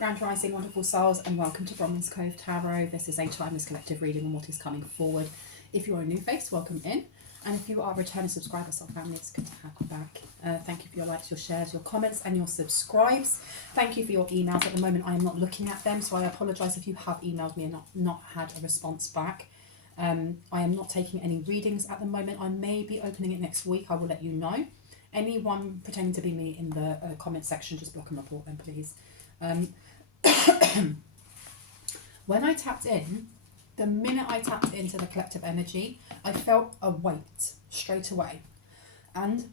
Grand Rising, wonderful souls, and welcome to Bronwen's Cove Tarot. This is a timeless collective reading on what is coming forward. If you're a new face, welcome in. And if you are a returning subscriber, soul family, it's good to have you back. Thank you for your likes, your shares, your comments, and your subscribes. Thank you for your emails. At the moment, I am not looking at them, so I apologise if you have emailed me and not had a response back. I am not taking any readings at the moment. I may be opening it next week. I will let you know. Anyone pretending to be me in the comment section, just block and report them, please. When I tapped in, the minute I tapped into the collective energy, I felt a weight straight away. And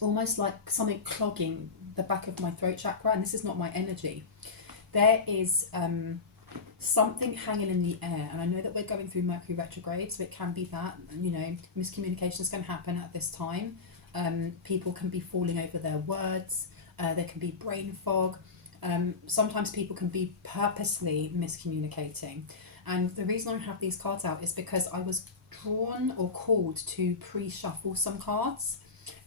almost like something clogging the back of my throat chakra, and this is not my energy. There is something hanging in the air, and I know that we're going through Mercury retrograde, so it can be that, you know, miscommunications can happen at this time. People can be falling over their words. There can be brain fog. Sometimes people can be purposely miscommunicating. And the reason I have these cards out is because I was drawn or called to pre-shuffle some cards,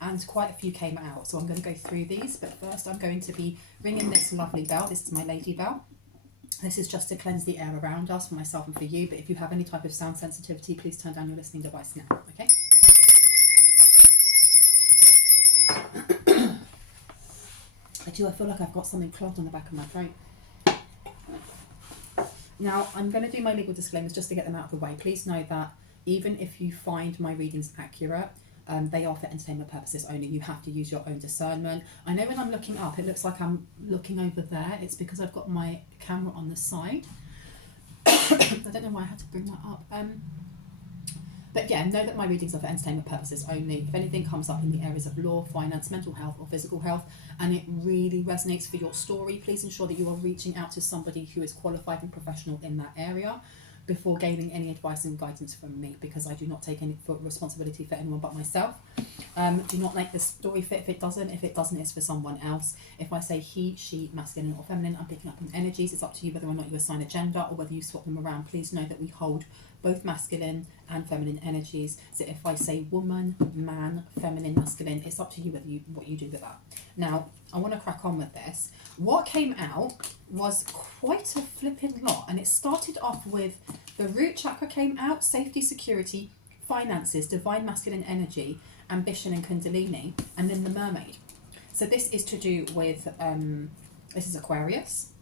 and quite a few came out. So I'm going to go through these, but first I'm going to be ringing this lovely bell. This is my lady bell. This is just to cleanse the air around us, for myself and for you. But if you have any type of sound sensitivity, please turn down your listening device now, okay? I feel like I've got something clogged on the back of my throat. Now, I'm going to do my legal disclaimers just to get them out of the way. Please know that even if you find my readings accurate, they are for entertainment purposes only. You have to use your own discernment. I know when I'm looking up, it looks like I'm looking over there. It's because I've got my camera on the side. I don't know why I had to bring that up. But yeah, know that my readings are for entertainment purposes only. If anything comes up in the areas of law, finance, mental health, or physical health, and it really resonates for your story, please ensure that you are reaching out to somebody who is qualified and professional in that area before gaining any advice and guidance from me, because I do not take any responsibility for anyone but myself. Do not make the story fit if it doesn't. If it doesn't, it's for someone else. If I say he, she, masculine or feminine, I'm picking up on energies. It's up to you whether or not you assign a gender or whether you swap them around. Please know that we hold both masculine and feminine energies. So if I say woman, man, feminine, masculine, it's up to you what you do with that. Now, I want to crack on with this. What came out was quite a flipping lot, and it started off with the root chakra came out, safety, security, finances, divine masculine energy, ambition and kundalini, and then the mermaid. So this is to do with, this is Aquarius.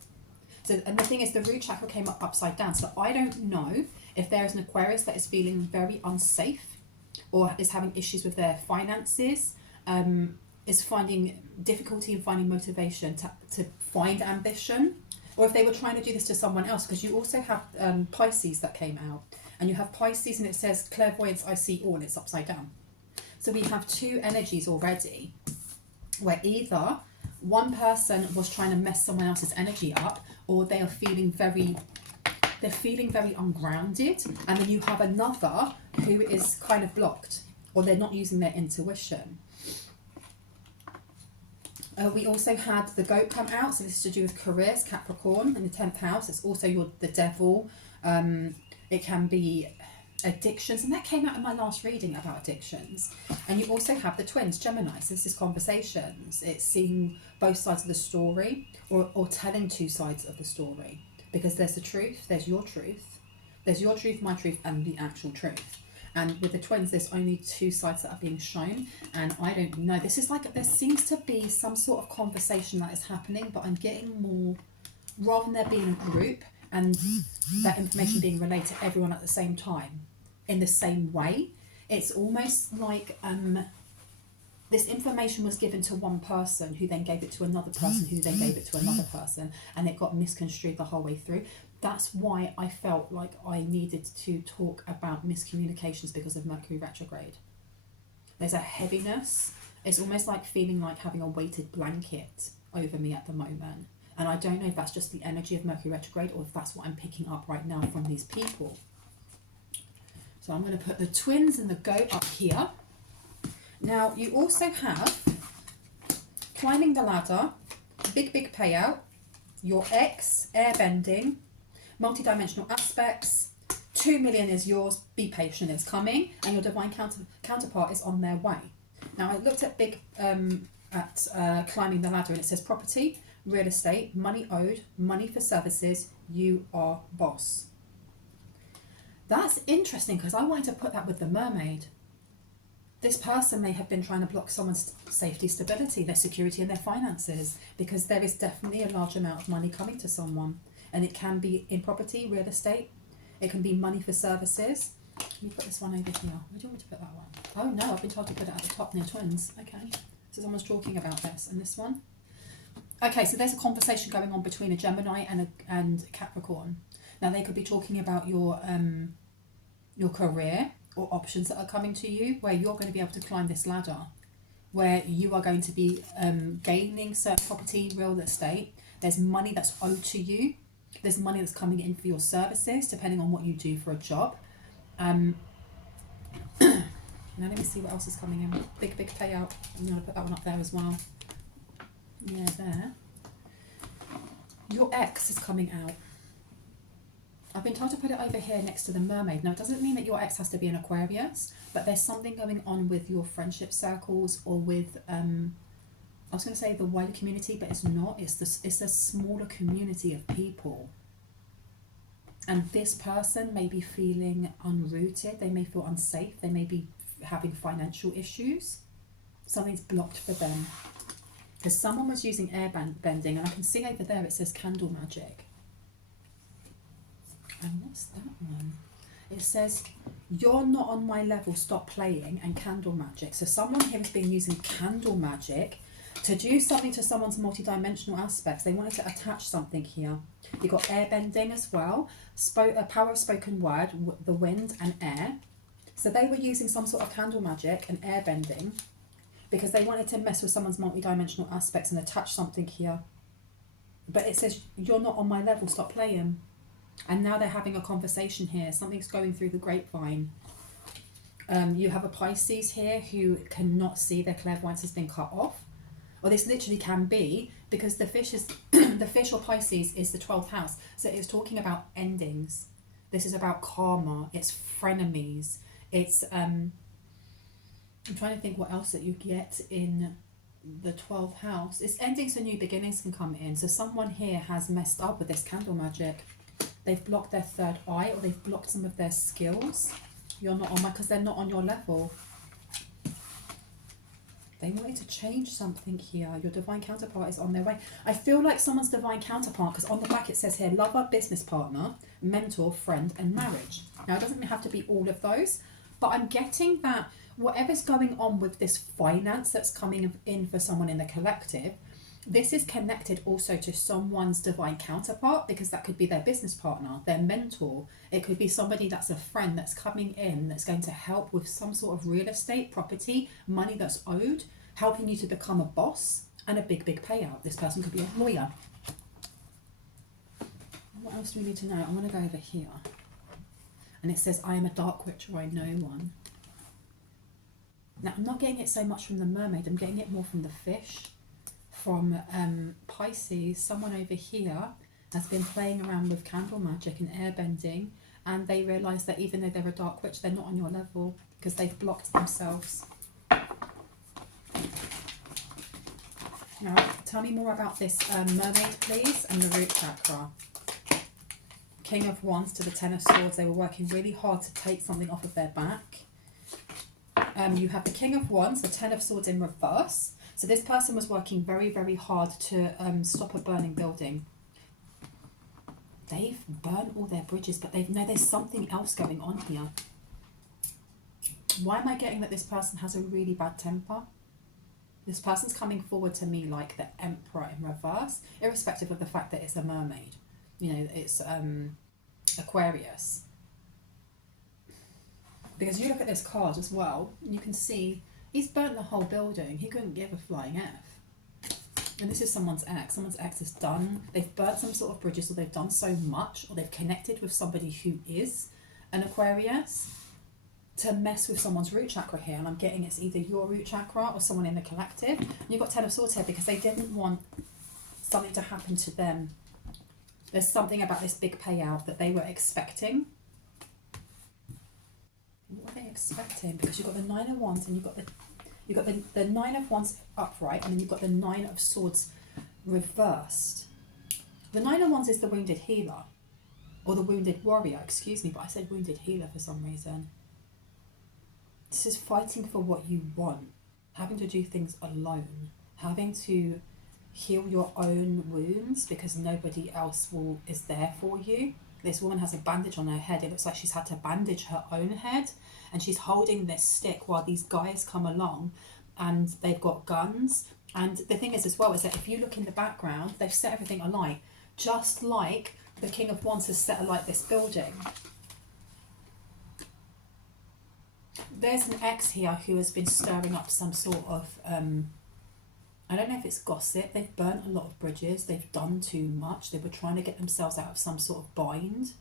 So, and the thing is, the root chakra came up upside down. So I don't know if there is an Aquarius that is feeling very unsafe or is having issues with their finances, is finding difficulty in finding motivation to find ambition, or if they were trying to do this to someone else, because you also have Pisces that came out, and you have Pisces and it says clairvoyance, I see all, and it's upside down. So we have two energies already where either one person was trying to mess someone else's energy up, or they are feeling very ungrounded, and then you have another who is kind of blocked, or they're not using their intuition. We also had the goat come out, so this is to do with careers, Capricorn, in the 10th house. It's also the devil. It can be addictions, and that came out in my last reading about addictions. And you also have the twins, Gemini. So this is conversations. It's seeing both sides of the story, or telling two sides of the story. Because there's the truth, there's your truth, my truth, and the actual truth. And with the twins, there's only two sides that are being shown. And I don't know. This is like, there seems to be some sort of conversation that is happening, but I'm getting more, rather than there being a group and that information being relayed to everyone at the same time, in the same way, it's almost like this information was given to one person who then gave it to another person who then gave it to another person, and it got misconstrued the whole way through. That's why I felt like I needed to talk about miscommunications because of Mercury retrograde. There's a heaviness. It's almost like feeling like having a weighted blanket over me at the moment. And I don't know if that's just the energy of Mercury retrograde or if that's what I'm picking up right now from these people. So I'm going to put the twins and the goat up here. Now, you also have climbing the ladder, big payout, your ex, airbending, multi-dimensional aspects, 2 million is yours, be patient, it's coming, and your divine counterpart is on their way. Now, I looked at big at climbing the ladder, and it says property, real estate, money owed, money for services, you are boss. That's interesting because I wanted to put that with the mermaid. This person may have been trying to block someone's safety, stability, their security and their finances, because there is definitely a large amount of money coming to someone. And it can be in property, real estate, it can be money for services. Can you put this one over here? Where do you want me to put that one? Oh no, I've been told to put it at the top near twins. Okay, so someone's talking about this. And this one? Okay, so there's a conversation going on between a Gemini and a Capricorn. Now they could be talking about your career or options that are coming to you, where you're going to be able to climb this ladder, where you are going to be gaining certain property, real estate. There's money that's owed to you. There's money that's coming in for your services, depending on what you do for a job. Now let me see what else is coming in. Big payout. I'm going to put that one up there as well. Yeah, there. Your ex is coming out. I've been told to put it over here next to the mermaid. Now, it doesn't mean that your ex has to be an Aquarius, but there's something going on with your friendship circles or with, I was going to say the wider community, but it's not. It's a smaller community of people. And this person may be feeling unrooted. They may feel unsafe. They may be having financial issues. Something's blocked for them. Because someone was using air bending, and I can see over there it says candle magic. And what's that one? It says, you're not on my level, stop playing, and candle magic. So someone here has been using candle magic to do something to someone's multidimensional aspects. They wanted to attach something here. You've got air bending as well, power of spoken word, the wind and air. So they were using some sort of candle magic and air bending because they wanted to mess with someone's multidimensional aspects and attach something here. But it says, you're not on my level, stop playing. And now they're having a conversation here. Something's going through the grapevine. You have a Pisces here who cannot see their clairvoyance has been cut off. Or this literally can be because the fish is the fish or Pisces is the 12th house. So it's talking about endings. This is about karma. It's frenemies. It's I'm trying to think what else that you get in the 12th house. It's endings and new beginnings can come in. So someone here has messed up with this candle magic. They've blocked their third eye, or they've blocked some of their skills. You're not on my, because they're not on your level. They wanted to change something here. Your divine counterpart is on their way. I feel like someone's divine counterpart, because on the back it says here, lover, business partner, mentor, friend, and marriage. Now, it doesn't have to be all of those, but I'm getting that whatever's going on with this finance that's coming in for someone in the collective, this is connected also to someone's divine counterpart, because that could be their business partner, their mentor. It could be somebody that's a friend that's coming in that's going to help with some sort of real estate, property, money that's owed, helping you to become a boss, and a big payout. This person could be a lawyer. What else do we need to know? I'm going to go over here. And it says, I am a dark witch, or I know one. Now, I'm not getting it so much from the mermaid. I'm getting it more from the fish. From Pisces, someone over here has been playing around with candle magic and air bending, and they realise that even though they're a dark witch, they're not on your level because they've blocked themselves. Now, tell me more about this mermaid, please, and the root chakra. King of Wands to the Ten of Swords. They were working really hard to take something off of their back. You have the King of Wands, the Ten of Swords in reverse. So this person was working very hard to stop a burning building. They've burned all their bridges, but there's something else going on here. Why am I getting that this person has a really bad temper? This person's coming forward to me like the Emperor in reverse, irrespective of the fact that it's a mermaid. You know, it's Aquarius. Because you look at this card as well, and you can see he's burnt the whole building. He couldn't give a flying F. And this is someone's ex. Someone's ex has done, they've burnt some sort of bridges, or they've done so much, or they've connected with somebody who is an Aquarius to mess with someone's root chakra here. And I'm getting it's either your root chakra or someone in the collective. And you've got Ten of Swords here because they didn't want something to happen to them. There's something about this big payout that they were expecting. What are they expecting? Because you've got the Nine of Wands and you've got the You've got the Nine of Wands upright, and then you've got the Nine of Swords reversed. The Nine of Wands is the wounded healer, or the wounded warrior, excuse me, but I said wounded healer for some reason. This is fighting for what you want, having to do things alone, having to heal your own wounds because nobody else is there for you. This woman has a bandage on her head. It looks like she's had to bandage her own head, and she's holding this stick while these guys come along and they've got guns. And the thing is as well is that if you look in the background, they've set everything alight, just like the King of Wands has set alight this building. There's an ex here who has been stirring up some sort of, I don't know if it's gossip. They've burnt a lot of bridges. They've done too much. They were trying to get themselves out of some sort of bind.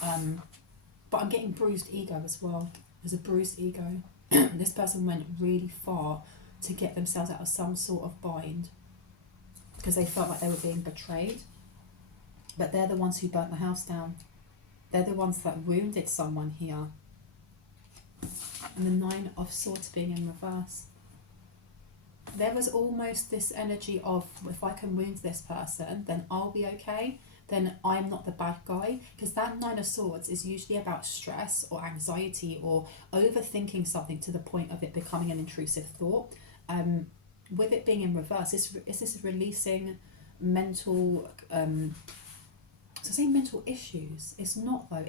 But I'm getting bruised ego as well. There's a bruised ego. This person went really far to get themselves out of some sort of bind because they felt like they were being betrayed. But they're the ones who burnt the house down. They're the ones that wounded someone here. And the Nine of Swords being in reverse. There was almost this energy of, if I can wound this person, then I'll be okay. Then I'm not the bad guy. Because that Nine of Swords is usually about stress or anxiety or overthinking something to the point of it becoming an intrusive thought. With it being in reverse, is this releasing mental, so say mental issues. It's not though.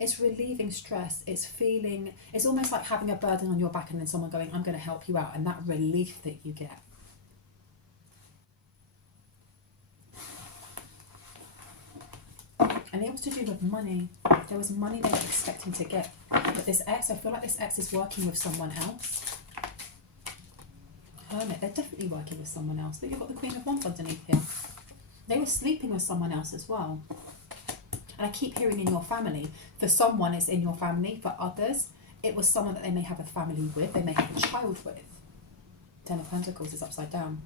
It's relieving stress. It's feeling, it's almost like having a burden on your back and then someone going, I'm going to help you out, and that relief that you get. And it was to do with money. There was money they were expecting to get. But this ex, I feel like this ex is working with someone else. Hermit, they're definitely working with someone else. But you've got the Queen of Wands underneath here. They were sleeping with someone else as well. And I keep hearing in your family. For someone, it's in your family. For others, it was someone that they may have a family with. They may have a child with. Ten of Pentacles is upside down.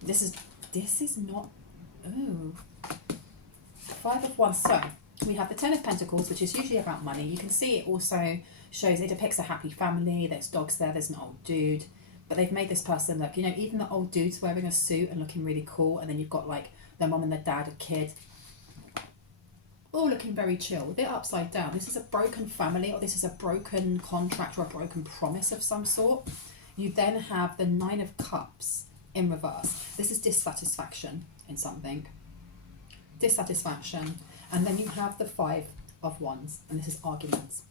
This is not... Ooh. Five of Wands. So, we have the Ten of Pentacles, which is usually about money. You can see it also shows, it depicts a happy family. There's dogs there. There's an old dude. But they've made this person look, you know, even the old dude's wearing a suit and looking really cool. And then you've got like their mum and their dad, a kid. All looking very chill. They're upside down. This is a broken family, or this is a broken contract or a broken promise of some sort. You then have the Nine of Cups in reverse. This is dissatisfaction in something. Dissatisfaction. And then you have the Five of Wands, and this is arguments.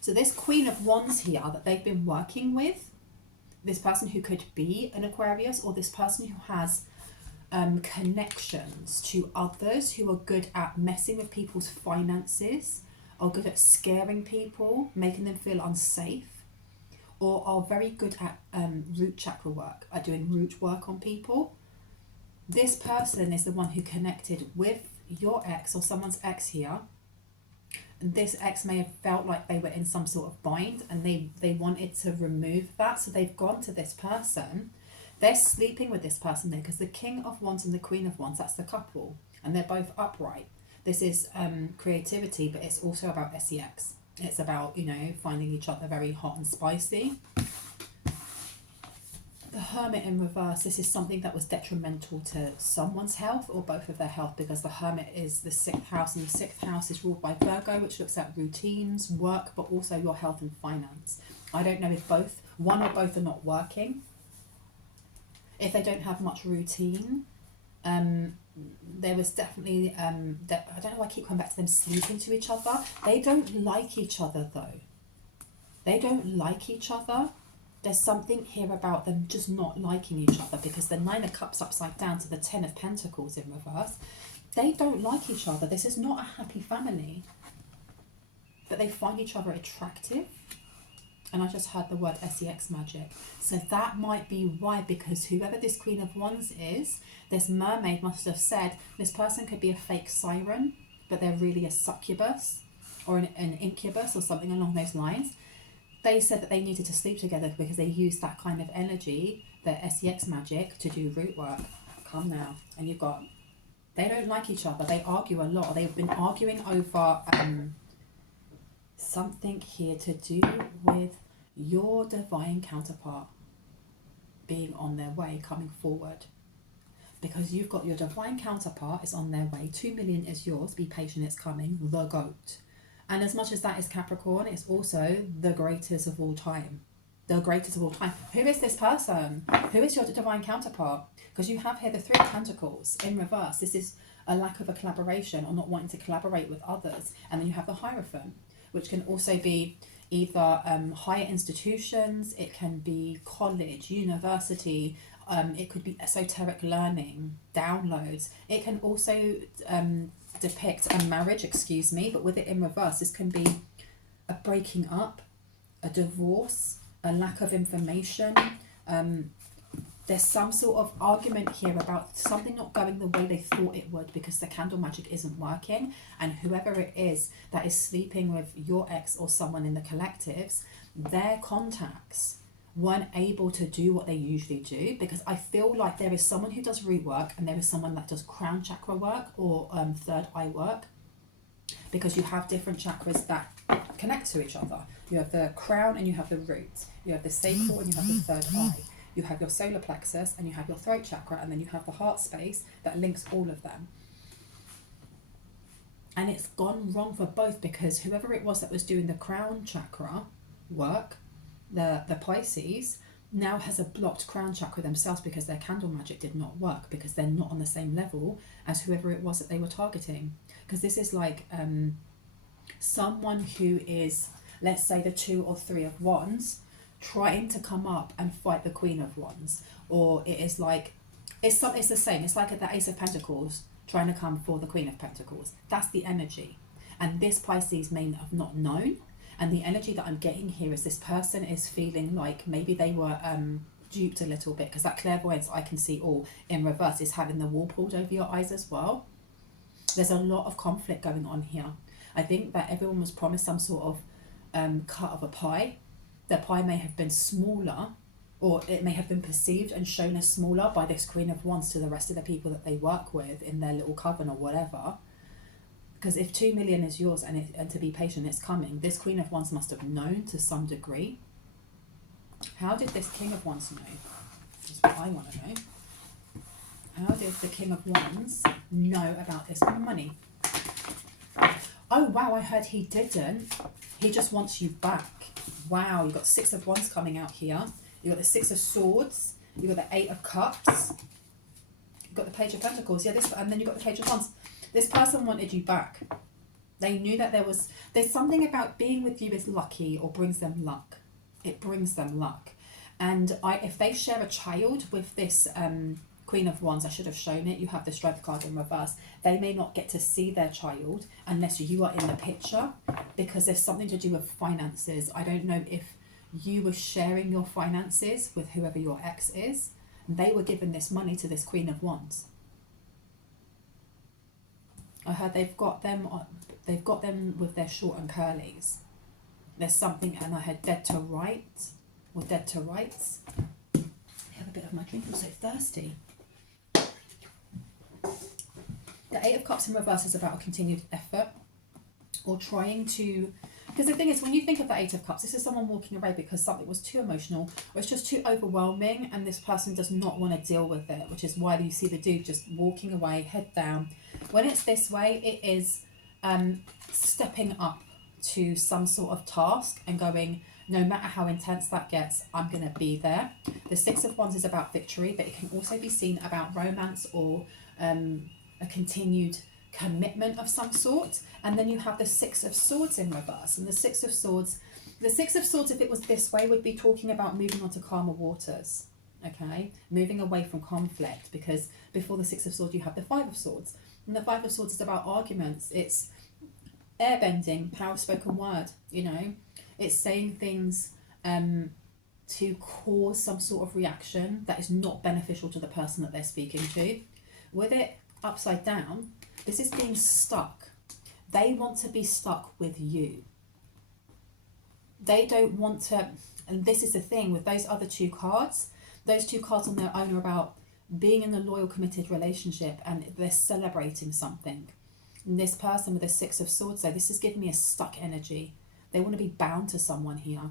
So this Queen of Wands here that they've been working with, this person who could be an Aquarius, or this person who has connections to others who are good at messing with people's finances, are good at scaring people, making them feel unsafe, or are very good at root chakra work, at doing root work on people. This person is the one who connected with your ex or someone's ex here. And this ex may have felt like they were in some sort of bind, and they wanted to remove that. So they've gone to this person. They're sleeping with this person there because the King of Wands and the Queen of Wands, that's the couple. And they're both upright. This is creativity, but it's also about sex. It's about, you know, finding each other very hot and spicy. The Hermit in reverse, this is something that was detrimental to someone's health or both of their health, because the Hermit is the 6th house, and the 6th house is ruled by Virgo, which looks at routines, work, but also your health and finance. I don't know if one or both are not working. If they don't have much routine, there was definitely, I don't know why I keep coming back to them sleeping to each other. They don't like each other though. They don't like each other. There's something here about them just not liking each other, because the Nine of Cups upside down to the Ten of Pentacles in reverse. They don't like each other. This is not a happy family. But they find each other attractive. And I just heard the word sex magic. So that might be why, because whoever this Queen of Wands is, this mermaid must have said, this person could be a fake siren, but they're really a succubus or an incubus or something along those lines. They said that they needed to sleep together because they used that kind of energy, the sex magic, to do root work. Come now. And you've got, they don't like each other. They argue a lot. They've been arguing over something here to do with your divine counterpart. being on their way, coming forward. Because you've got your divine counterpart is on their way. 2 million is yours. Be patient, it's coming. The goat. And as much as that is Capricorn, it's also the greatest of all time. The greatest of all time. Who is this person? Who is your divine counterpart? Because you have here the Three of Pentacles in reverse. This is a lack of a collaboration or not wanting to collaborate with others. And then you have the Hierophant, which can also be either higher institutions, it can be college, university, it could be esoteric learning, downloads. It can also depict a marriage, but with it in reverse, this can be a breaking up, a divorce, a lack of information. There's some sort of argument here about something not going the way they thought it would because the candle magic isn't working, and whoever it is that is sleeping with your ex or someone in the collectives, their contacts weren't able to do what they usually do, because I feel like there is someone who does root work and there is someone that does crown chakra work or third eye work, because you have different chakras that connect to each other. You have the crown and you have the root. You have the sacral and you have the third eye. You have your solar plexus and you have your throat chakra, and then you have the heart space that links all of them. And it's gone wrong for both, because whoever it was that was doing the crown chakra work, the Pisces, now has a blocked crown chakra themselves because their candle magic did not work, because they're not on the same level as whoever it was that they were targeting. Because this is like someone who is, let's say, the 2 or 3 of Wands trying to come up and fight the Queen of Wands, or it is like it's the same. It's like the Ace of Pentacles trying to come for the Queen of Pentacles. That's the energy, and this Pisces may have not known. And the energy that I'm getting here is this person is feeling like maybe they were duped a little bit, because that clairvoyance I can see all in reverse is having the wall pulled over your eyes as well. There's a lot of conflict going on here. I think that everyone was promised some sort of cut of a pie. The pie may have been smaller, or it may have been perceived and shown as smaller by this Queen of Wands to the rest of the people that they work with in their little coven or whatever. Because if 2 million is yours and to be patient, it's coming, this Queen of Wands must have known to some degree. How did this King of Wands know? That's what I want to know. How did the King of Wands know about this money? Oh, wow, I heard he didn't. He just wants you back. Wow, you've got 6 of Wands coming out here. You've got the 6 of Swords. You've got the 8 of Cups. You've got the Page of Pentacles. Yeah, and then you've got the Page of Wands. This person wanted you back. They knew that there's something about being with you is lucky or brings them luck. It brings them luck. And if they share a child with this Queen of Wands, I should have shown it. You have the Strength card in reverse. They may not get to see their child unless you are in the picture, because there's something to do with finances. I don't know if you were sharing your finances with whoever your ex is. They were giving this money to this Queen of Wands. I heard they've got them with their short and curlies. There's something, and I heard dead to rights, or dead to rights. I have a bit of my drink, I'm so thirsty. The 8 of Cups in reverse is about a continued effort, or trying to, because the thing is, when you think of the 8 of Cups, this is someone walking away because something was too emotional, or it's just too overwhelming, and this person does not want to deal with it, which is why you see the dude just walking away, head down. When it's this way, it is stepping up to some sort of task and going, no matter how intense that gets, I'm going to be there. The 6 of Wands is about victory, but it can also be seen about romance or a continued commitment of some sort. And then you have the 6 of Swords in reverse. And the 6 of Swords, if it was this way, would be talking about moving on to calmer waters. Okay, moving away from conflict, because before the 6 of Swords, you have the 5 of Swords. And the 5 of Swords is about arguments. It's airbending, power of spoken word, It's saying things to cause some sort of reaction that is not beneficial to the person that they're speaking to. With it upside down, this is being stuck. They want to be stuck with you. They don't want to, and this is the thing with those other 2 cards, those 2 cards on their own are about being in a loyal, committed relationship, and they're celebrating something. And this person with the 6 of Swords, though, this is giving me a stuck energy. They want to be bound to someone here.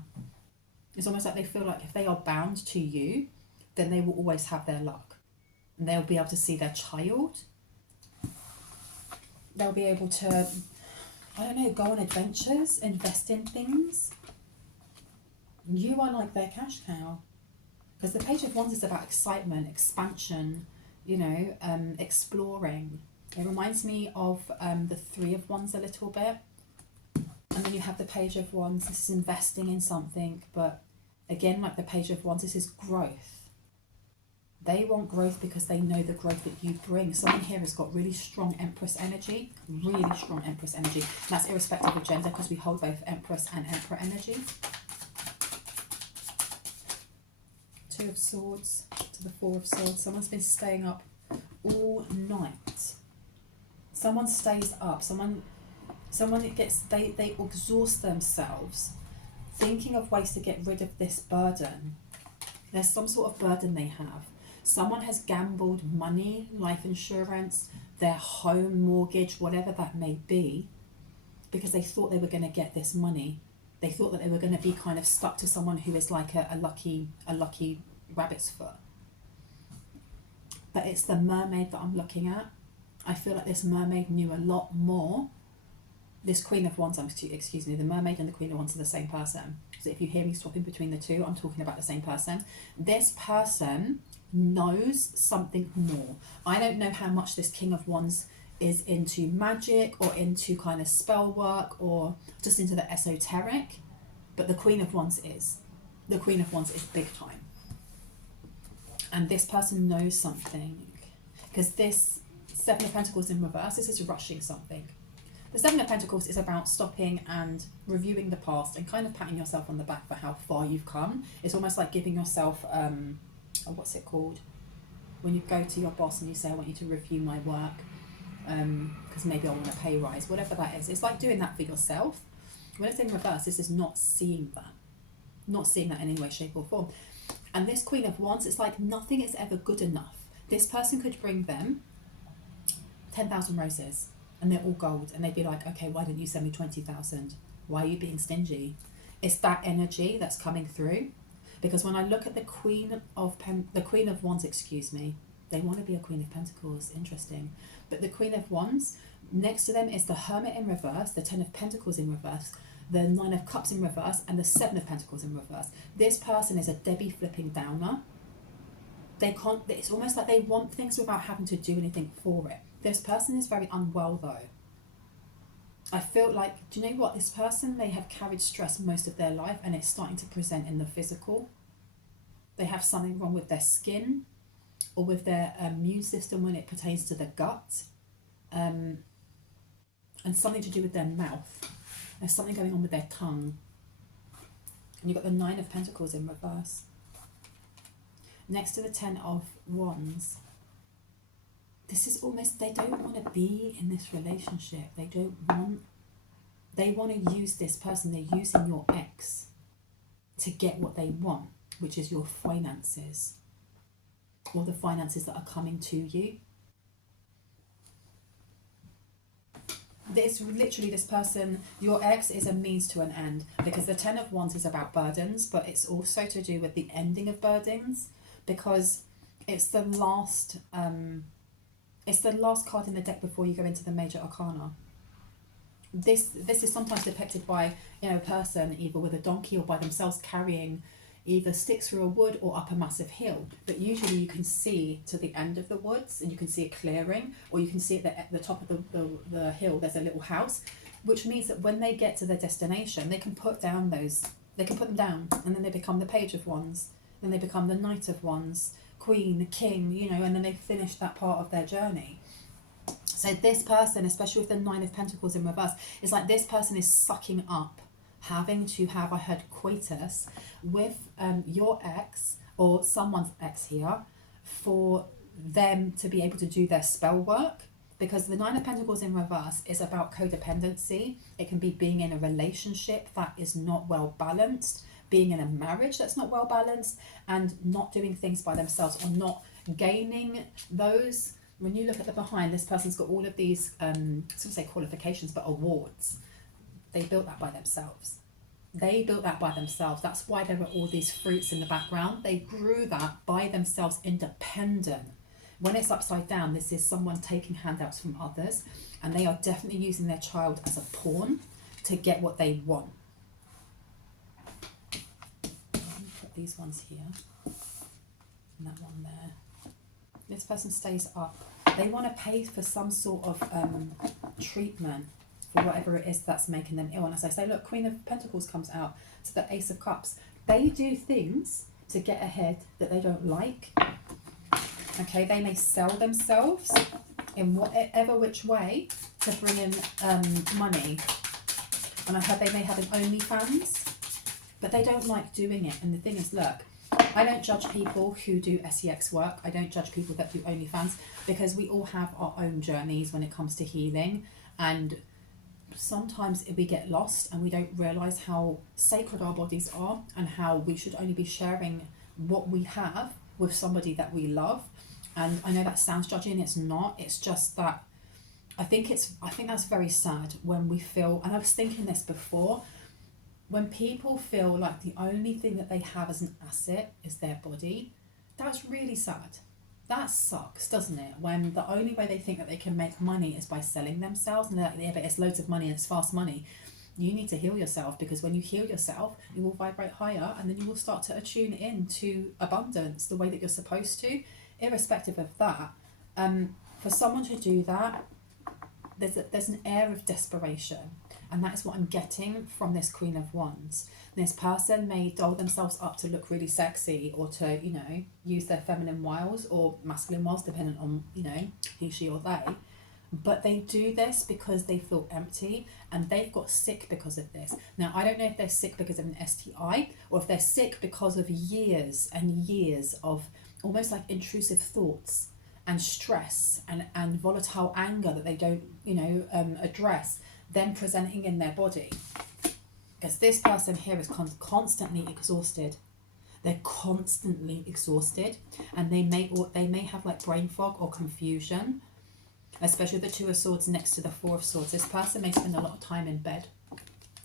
It's almost like they feel like if they are bound to you, then they will always have their luck. And they'll be able to see their child. They'll be able to, I don't know, go on adventures, invest in things. You are like their cash cow. Because the Page of Wands is about excitement, expansion, you know, exploring. It reminds me of the Three of Wands a little bit. And then you have the Page of Wands. This is investing in something. But again, like the Page of Wands, this is growth. They want growth because they know the growth that you bring. Someone here has got really strong Empress energy. Really strong Empress energy. And that's irrespective of gender because we hold both Empress and Emperor energy. Two of Swords to the Four of Swords. Someone's been staying up all night. Someone stays up. Someone gets, they exhaust themselves thinking of ways to get rid of this burden. There's some sort of burden they have. Someone has gambled money, life insurance, their home mortgage, whatever that may be, because they thought they were going to get this money. They thought that they were going to be kind of stuck to someone who is like a lucky rabbit's foot. But it's the mermaid that I'm looking at. I feel like this mermaid knew a lot more. This Queen of Wands, excuse me, the mermaid and the Queen of Wands are the same person. So if you hear me swapping between the two, I'm talking about the same person. This person knows something more. I don't know how much this King of Wands is into magic or into kind of spell work or just into the esoteric, but the Queen of Wands is. The Queen of Wands is big time. And this person knows something, because this Seven of Pentacles in reverse, this is rushing something. The Seven of Pentacles is about stopping and reviewing the past and kind of patting yourself on the back for how far you've come. It's almost like giving yourself, what's it called? When you go to your boss and you say, I want you to review my work, because maybe I want a pay rise, whatever that is. It's like doing that for yourself. When it's in reverse, this is not seeing that. Not seeing that in any way, shape or form. And this Queen of Wands, it's like nothing is ever good enough. This person could bring them 10,000 roses and they're all gold, and they'd be like, okay, why didn't you send me 20,000? Why are you being stingy? It's that energy that's coming through. Because when I look at the Queen of Wands, excuse me, they want to be a Queen of Pentacles, interesting. But the Queen of Wands, next to them is the Hermit in reverse, the Ten of Pentacles in reverse, the Nine of Cups in reverse, and the Seven of Pentacles in reverse. This person is a Debbie flipping downer. They can't, it's almost like they want things without having to do anything for it. This person is very unwell though. I feel like, do you know what? This person, they have carried stress most of their life and it's starting to present in the physical. They have something wrong with their skin or with their immune system when it pertains to the gut, and something to do with their mouth. There's something going on with their tongue. And you've got the Nine of Pentacles in reverse. Next to the Ten of Wands, this is almost, they don't want to be in this relationship. They want to use this person. They're using your ex to get what they want, which is your finances, or the finances that are coming to you. It's literally this person, your ex is a means to an end, because the Ten of Wands is about burdens, but it's also to do with the ending of burdens, because it's the last card in the deck before you go into the major arcana. This is sometimes depicted by, you know, a person either with a donkey or by themselves carrying either sticks through a wood or up a massive hill. But usually you can see to the end of the woods and you can see a clearing, or you can see at the top of the hill there's a little house, which means that when they get to their destination, they can put them down, and then they become the Page of Wands, then they become the Knight of Wands, Queen, King, you know, and then they finish that part of their journey. So this person, especially with the Nine of Pentacles in reverse, it's like this person is sucking up having to have, I heard, coitus with your ex or someone's ex here for them to be able to do their spell work, because the Nine of Pentacles in reverse is about codependency. It can be being in a relationship that is not well balanced, being in a marriage that's not well balanced, and not doing things by themselves or not gaining those. When you look at the behind, this person's got all of these, I was going to say qualifications, but awards. They built that by themselves. They built that by themselves. That's why there were all these fruits in the background. They grew that by themselves, independent. When it's upside down, this is someone taking handouts from others, and they are definitely using their child as a pawn to get what they want. Put these ones here, and that one there. This person stays up. They want to pay for some sort of treatment for whatever it is that's making them ill. And as I say, look, Queen of Pentacles comes out to the Ace of Cups. They do things to get ahead that they don't like. Okay, they may sell themselves in whatever which way to bring in money. And I heard they may have an OnlyFans, but they don't like doing it. And the thing is, look, I don't judge people who do SEX work. I don't judge people that do OnlyFans, because we all have our own journeys when it comes to healing. And sometimes we get lost and we don't realise how sacred our bodies are, and how we should only be sharing what we have with somebody that we love. And I know that sounds judgy, and it's not. It's just that I think that's very sad when we feel, and I was thinking this before, when people feel like the only thing that they have as an asset is their body. That's really sad. That sucks, doesn't it? When the only way they think that they can make money is by selling themselves, and they're like, yeah, but it's loads of money and it's fast money. You need to heal yourself, because when you heal yourself, you will vibrate higher, and then you will start to attune in to abundance the way that you're supposed to, irrespective of that. For someone to do that, there's an air of desperation, and that is what I'm getting from this Queen of Wands. This person may doll themselves up to look really sexy, or to, you know, use their feminine wiles or masculine wiles, depending on, you know, he, she or they. But they do this because they feel empty, and they've got sick because of this. Now, I don't know if they're sick because of an STI, or if they're sick because of years and years of almost like intrusive thoughts and stress and volatile anger that they don't, you know, address, then presenting in their body. Because this person here is constantly exhausted. They're constantly exhausted, and they may have like brain fog or confusion, especially the Two of Swords next to the Four of Swords. This person may spend a lot of time in bed,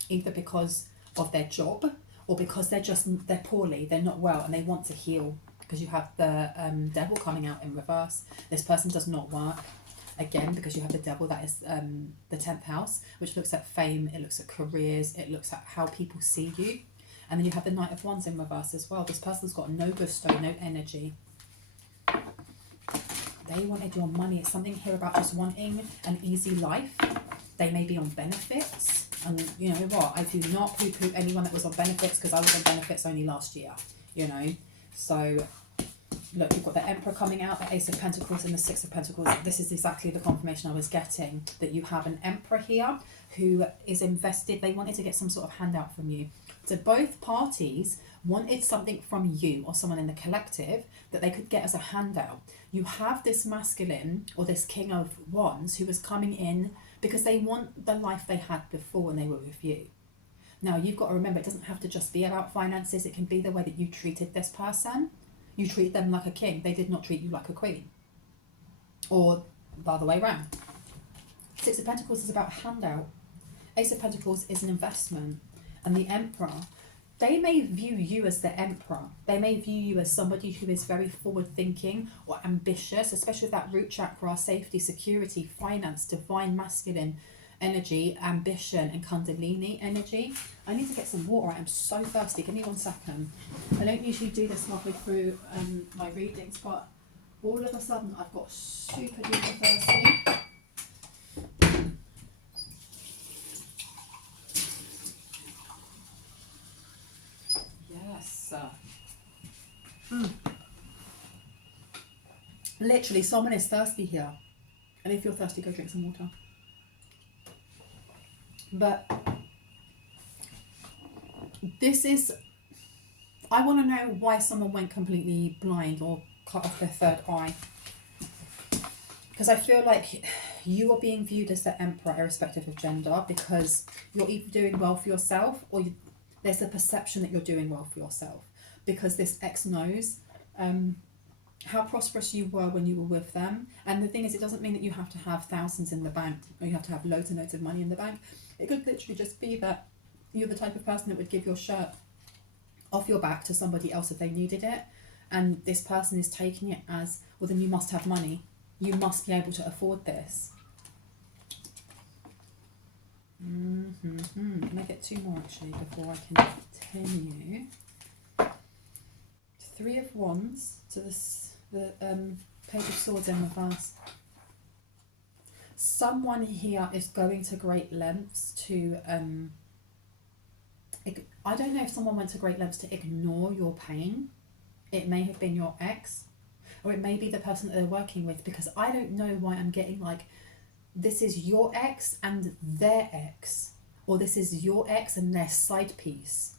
either because of their job or because they're poorly, they're not well, and they want to heal. Because you have the Devil coming out in reverse. This person does not work. Again, because you have the Devil, that is the 10th house, which looks at fame, it looks at careers, it looks at how people see you. And then you have the Knight of Wands in reverse as well. This person's got no gusto, no energy. They wanted your money. It's something here about just wanting an easy life. They may be on benefits. And you know what? I do not poo-poo anyone that was on benefits, because I was on benefits only last year, you know. So look, you've got the Emperor coming out, the Ace of Pentacles and the Six of Pentacles. This is exactly the confirmation I was getting, that you have an Emperor here who is invested. They wanted to get some sort of handout from you. So both parties wanted something from you or someone in the collective that they could get as a handout. You have this masculine, or this King of Wands, who was coming in because they want the life they had before when they were with you. Now, you've got to remember, it doesn't have to just be about finances. It can be the way that you treated this person. You treat them like a king. They did not treat you like a queen. Or the other way around. Six of Pentacles is about a handout. Ace of Pentacles is an investment. And the Emperor, they may view you as the Emperor. They may view you as somebody who is very forward-thinking or ambitious, especially with that root chakra, safety, security, finance, divine masculine energy, ambition, and Kundalini energy. I need to get some water. I am so thirsty. Give me 1 second. I don't usually do this halfway through my readings, but all of a sudden I've got super duper thirsty. Yes. Literally, someone is thirsty here. And if you're thirsty, go drink some water. But this is, I want to know why someone went completely blind or cut off their third eye. Because I feel like you are being viewed as the Emperor, irrespective of gender, because you're either doing well for yourself, or there's a perception that you're doing well for yourself. Because this ex knows how prosperous you were when you were with them. And the thing is, it doesn't mean that you have to have thousands in the bank, or you have to have loads and loads of money in the bank. It could literally just be that You're the type of person that would give your shirt off your back to somebody else if they needed it. And this person is taking it as, well, then you must have money. You must be able to afford this. Can I get 2 more actually before I can continue? 3 of Wands to the Page of Swords in reverse. Someone here is going to great lengths to, I don't know if someone went to great lengths to ignore your pain. It may have been your ex, or it may be the person that they're working with, because I don't know why I'm getting like, this is your ex and their ex, or this is your ex and their side piece.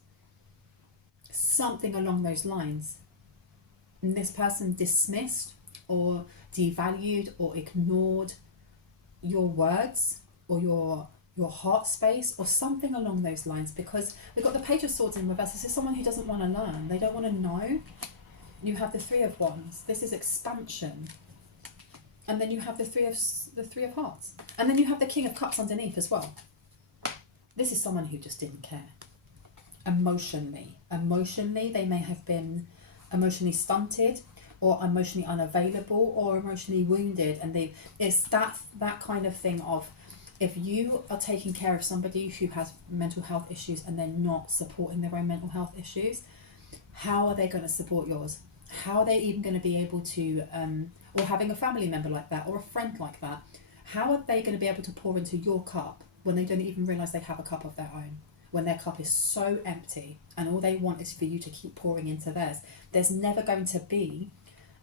Something along those lines. And this person dismissed or devalued or ignored your words or your heart space or something along those lines, because we've got the Page of Swords in reverse. This is someone who doesn't want to learn. They don't want to know. You have the 3 of Wands. This is expansion. And then you have the three of Hearts. And then you have the King of Cups underneath as well. This is someone who just didn't care. Emotionally, they may have been emotionally stunted or emotionally unavailable or emotionally wounded, and it's that kind of thing of, if you are taking care of somebody who has mental health issues and they're not supporting their own mental health issues, how are they going to support yours? How are they even going to be able to, or having a family member like that or a friend like that, how are they going to be able to pour into your cup when they don't even realise they have a cup of their own? When their cup is so empty and all they want is for you to keep pouring into theirs. There's never going to be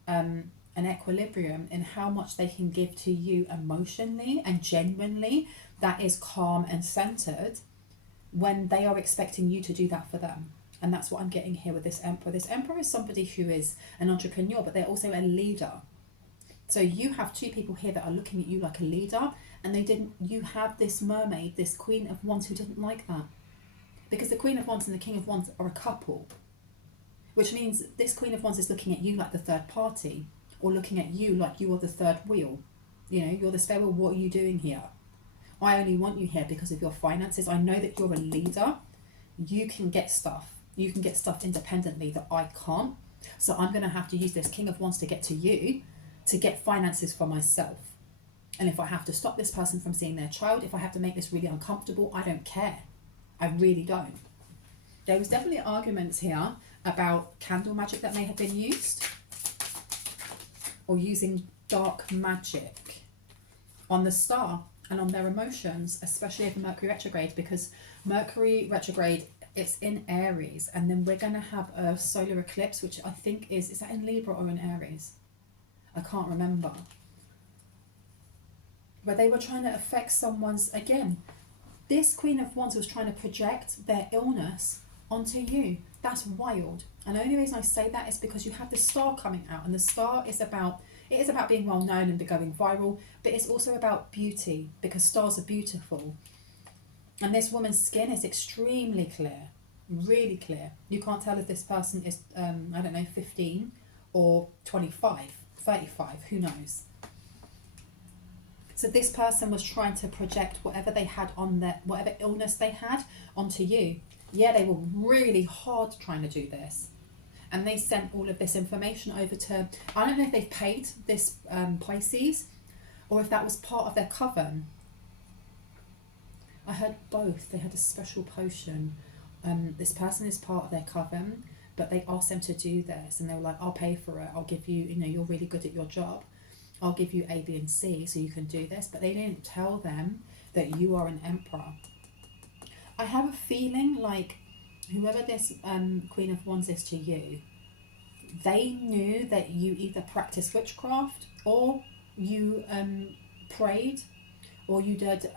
an equilibrium in how much they can give to you emotionally and genuinely that is calm and centered when they are expecting you to do that for them. And that's what I'm getting here with this Emperor. This Emperor is somebody who is an entrepreneur, but they're also a leader. So you have 2 people here that are looking at you like a leader, and you have this mermaid, this Queen of Wands, who didn't like that. Because the Queen of Wands and the King of Wands are a couple, which means this Queen of Wands is looking at you like the third party, or looking at you like you are the third wheel. You know, you're the spare wheel. What are you doing here? I only want you here because of your finances. I know that you're a leader. You can get stuff. You can get stuff independently that I can't. So I'm going to have to use this King of Wands to get to you, to get finances for myself. And if I have to stop this person from seeing their child, if I have to make this really uncomfortable, I don't care. I really don't. There was definitely arguments here about candle magic that may have been used, or using dark magic on the star and on their emotions, especially over Mercury retrograde, because Mercury retrograde, it's in Aries, and then we're going to have a solar eclipse, which I think is that in Libra or in Aries? I can't remember. Where they were trying to affect someone's, again, this Queen of Wands was trying to project their illness onto you. That's wild. And the only reason I say that is because you have the star coming out, and the star is about, it is about being well known and going viral, but it's also about beauty, because stars are beautiful. And this woman's skin is extremely clear, really clear. You can't tell if this person is, 15 or 25, 35, who knows. So this person was trying to project whatever they had on their, whatever illness they had onto you. Yeah, they were really hard trying to do this. And they sent all of this information over to, I don't know if they've paid this Pisces, or if that was part of their coven. I heard both. They had a special potion. This person is part of their coven, but they asked them to do this, and they were like, I'll pay for it. I'll give you, you're really good at your job. I'll give you A, B, and C so you can do this. But they didn't tell them that you are an emperor. I have a feeling like whoever this Queen of Wands is to you, they knew that you either practiced witchcraft, or you prayed, or you did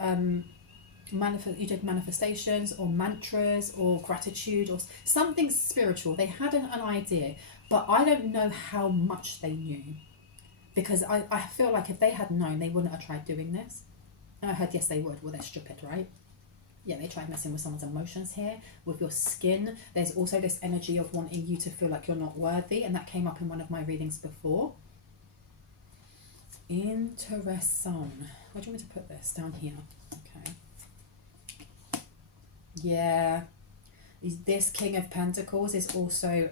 manifestations or mantras or gratitude or something spiritual. They had an idea, but I don't know how much they knew, because I feel like if they had known, they wouldn't have tried doing this. And I heard, yes, they would. Well, they're stupid, right? Yeah, they tried messing with someone's emotions here, with your skin. There's also this energy of wanting you to feel like you're not worthy, and that came up in one of my readings before. Interesting. Where do you want me to put this? Down here. Okay. Yeah. This King of Pentacles is also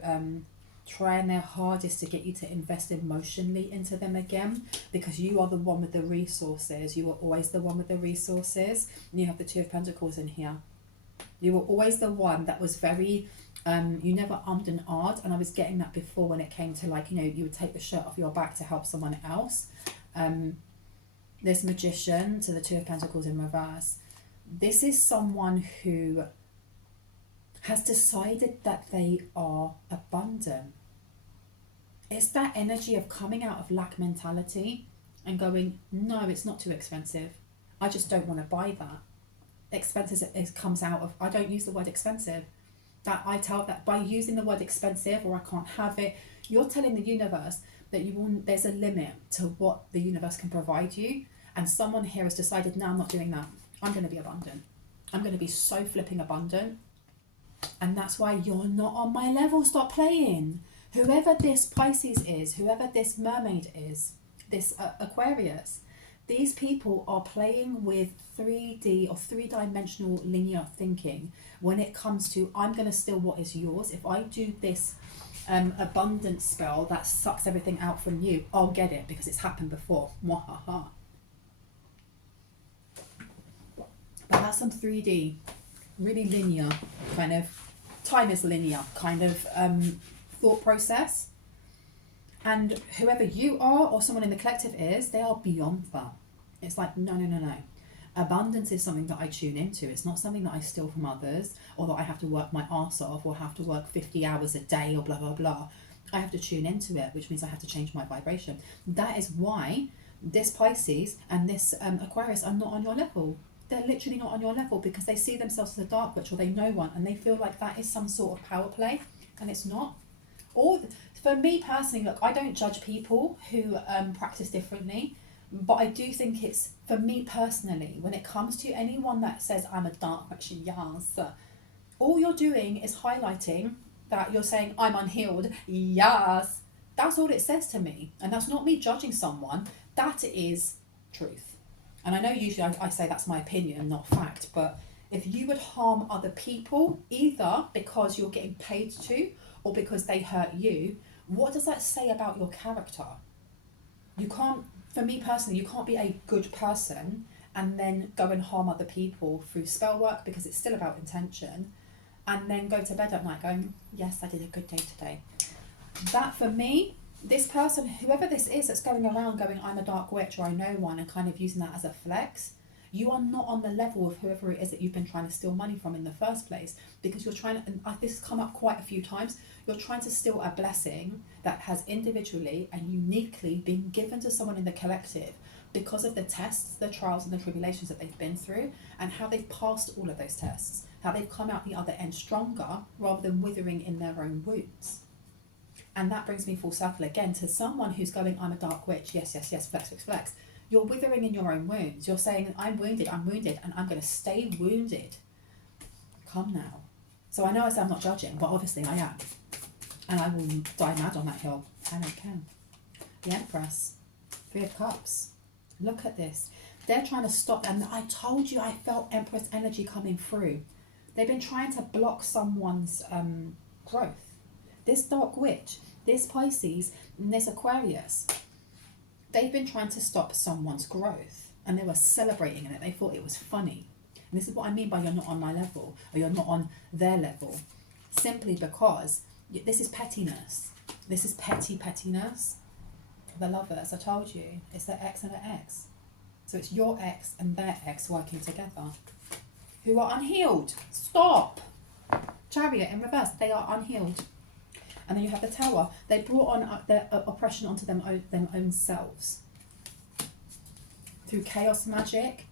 trying their hardest to get you to invest emotionally into them again, because you are the one with the resources. You were always the one with the resources. And you have the Two of Pentacles in here. You were always the one that was very, you never ummed and ahed. And I was getting that before when it came to, like, you know, you would take the shirt off your back to help someone else. This Magician to the Two of Pentacles in reverse. This is someone who has decided that they are abundant. It's that energy of coming out of lack mentality and going, no, it's not too expensive. I just don't want to buy that. Expensive comes out of, I don't use the word expensive. That I tell that by using the word expensive, or I can't have it, you're telling the universe that you want, there's a limit to what the universe can provide you. And someone here has decided, no, I'm not doing that. I'm going to be abundant. I'm going to be so flipping abundant. And that's why you're not on my level. Stop playing. Whoever this Pisces is, whoever this mermaid is, this Aquarius, these people are playing with 3D or three-dimensional linear thinking when it comes to, I'm going to steal what is yours. If I do this abundance spell that sucks everything out from you, I'll get it because it's happened before. Mwahaha. But that's some 3D, really linear kind of, time is linear kind of thought process. And whoever you are or someone in the collective is, they are beyond that. It's like, no. Abundance is something that I tune into. It's not something that I steal from others, or that I have to work my arse off, or have to work 50 hours a day, or blah, blah, blah. I have to tune into it, which means I have to change my vibration. That is why this Pisces and this Aquarius are not on your level. They're literally not on your level because they see themselves as a dark witch, or they know one, and they feel like that is some sort of power play, and it's not. Or for me personally, look, I don't judge people who practice differently, but I do think it's, for me personally, when it comes to anyone that says I'm a dark witch, yes, all you're doing is highlighting that you're saying I'm unhealed, yes. That's all it says to me, and that's not me judging someone. That is truth. And I know usually I say that's my opinion, not fact, but if you would harm other people, either because you're getting paid to or because they hurt you, what does that say about your character? You can't, for me personally, you can't be a good person and then go and harm other people through spell work, because it's still about intention, and then go to bed at night going, yes, I did a good day today. That for me, this person, whoever this is that's going around going, I'm a dark witch, or I know one, and kind of using that as a flex, you are not on the level of whoever it is that you've been trying to steal money from in the first place, because you're trying to, and this has come up quite a few times, you're trying to steal a blessing that has individually and uniquely been given to someone in the collective because of the tests, the trials and the tribulations that they've been through, and how they've passed all of those tests, how they've come out the other end stronger rather than withering in their own wounds. And that brings me full circle again to someone who's going, I'm a dark witch, yes, flex. You're withering in your own wounds. You're saying, I'm wounded, and I'm going to stay wounded. Come now. So I know I say I'm not judging, but obviously I am. And I will die mad on that hill. And I can. The Empress. 3 of Cups. Look at this. They're trying to stop, and I told you I felt Empress energy coming through. They've been trying to block someone's growth. This dark witch, this Pisces, and this Aquarius, they've been trying to stop someone's growth, and they were celebrating in it. They thought it was funny. And this is what I mean by you're not on my level, or you're not on their level. Simply because this is pettiness. This is pettiness. The lovers, I told you, it's their ex and their ex. So it's your ex and their ex working together, who are unhealed. Stop. Chariot in reverse, they are unhealed. And then you have the Tower. They brought on their oppression onto them own selves through chaos magic,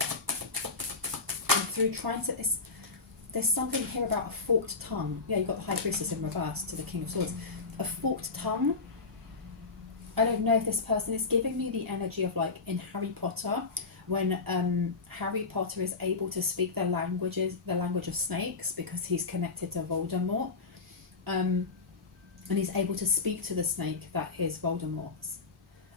and through trying to. There's something here about a forked tongue. Yeah, you've got the High Priestess in reverse to the King of Swords. A forked tongue. I don't know if this person is giving me the energy of, like in Harry Potter, when Harry Potter is able to speak the language of snakes because he's connected to Voldemort. And he's able to speak to the snake that is Voldemort's.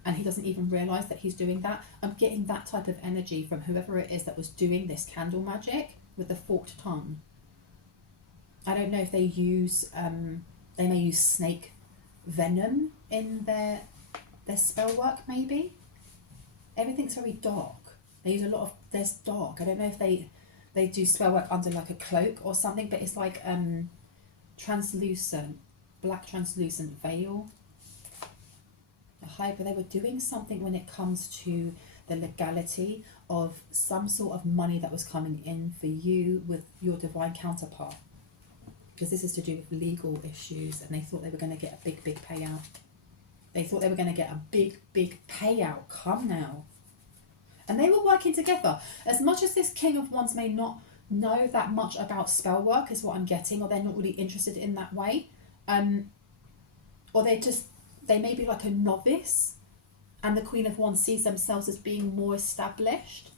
And he doesn't even realise that he's doing that. I'm getting that type of energy from whoever it is that was doing this candle magic. with the forked tongue. I don't know if they use, they may use snake venom in their spell work, maybe. Everything's very dark. They use a lot of, there's dark. I don't know if they do spell work under like a cloak or something, but it's like translucent, black translucent veil. But they were doing something when it comes to the legality of some sort of money that was coming in for you with your divine counterpart. Because this is to do with legal issues, and they thought they were going to get a big payout. They thought they were going to get a big payout. Come now. And they were working together. As much as this King of Wands may not know that much about spell work, is what I'm getting, or they're not really interested in that way, or they may be like a novice, and the Queen of Wands sees themselves as being more established.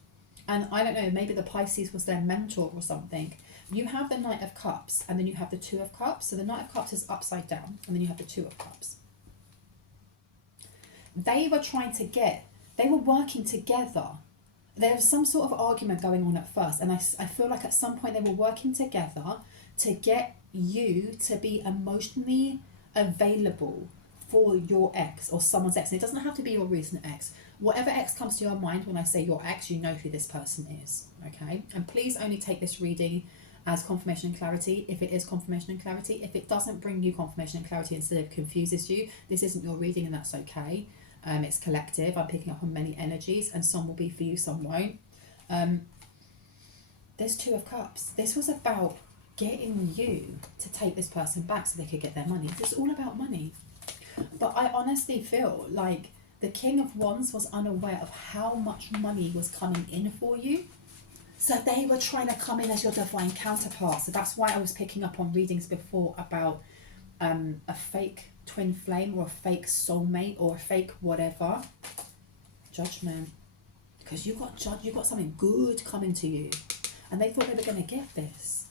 And I don't know, maybe the Pisces was their mentor or something. You have the Knight of Cups, and then you have the Two of Cups. So the Knight of Cups is upside down, and then you have the Two of Cups. They were working together. There was some sort of argument going on at first, and I feel like at some point they were working together to get you to be emotionally available for your ex or someone's ex. And it doesn't have to be your recent ex. Whatever ex comes to your mind when I say your ex, you know who this person is, okay? And please only take this reading as confirmation and clarity if it is confirmation and clarity. If it doesn't bring you confirmation and clarity, instead it confuses you, this isn't your reading, and that's okay. It's collective. I'm picking up on many energies, and some will be for you, some won't. There's Two of Cups. This was about getting you to take this person back so they could get their money. It's all about money. But I honestly feel like the King of Wands was unaware of how much money was coming in for you. So they were trying to come in as your divine counterpart. So that's why I was picking up on readings before about a fake twin flame or a fake soulmate or a fake whatever. Judgment. Because you got something good coming to you. And they thought they were going to get this.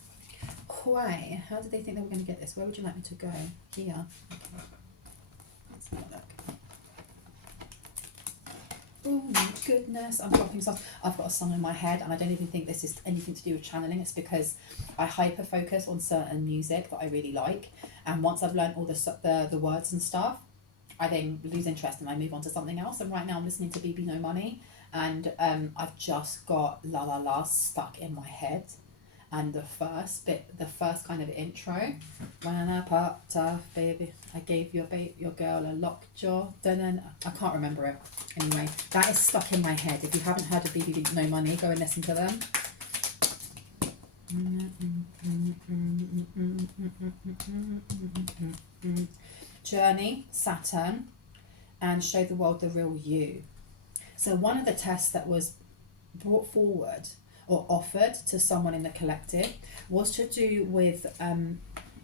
Why? How did they think they were going to get this? Where would you like me to go? Here. Okay. Let's have a look. Oh my goodness, I'm dropping stuff. I've got a song in my head, and I don't even think this is anything to do with channeling. It's because I hyper focus on certain music that I really like, and once I've learned all the words and stuff, I then lose interest and I move on to something else. And right now I'm listening to BB No Money, and I've just got La La La stuck in my head. And the first kind of intro, when I popped off, baby, I gave your girl a lockjaw. I can't remember it. Anyway, that is stuck in my head. If you haven't heard of BB No Money, go and listen to them. Journey, Saturn, and show the world the real you. So one of the tests that was brought forward or offered to someone in the collective was to do with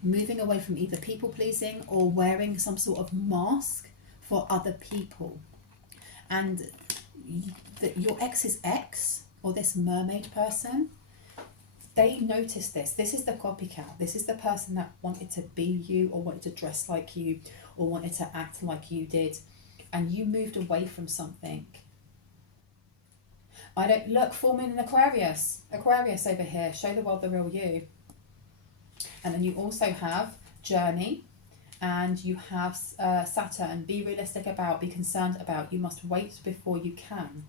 moving away from either people pleasing or wearing some sort of mask for other people. And your ex's ex, or this mermaid person, they noticed this. This is the copycat. This is the person that wanted to be you, or wanted to dress like you, or wanted to act like you did, and you moved away from something. I don't look, full moon in Aquarius over here, show the world the real you. And then you also have Journey, and you have Saturn, be realistic about, be concerned about, you must wait before you can.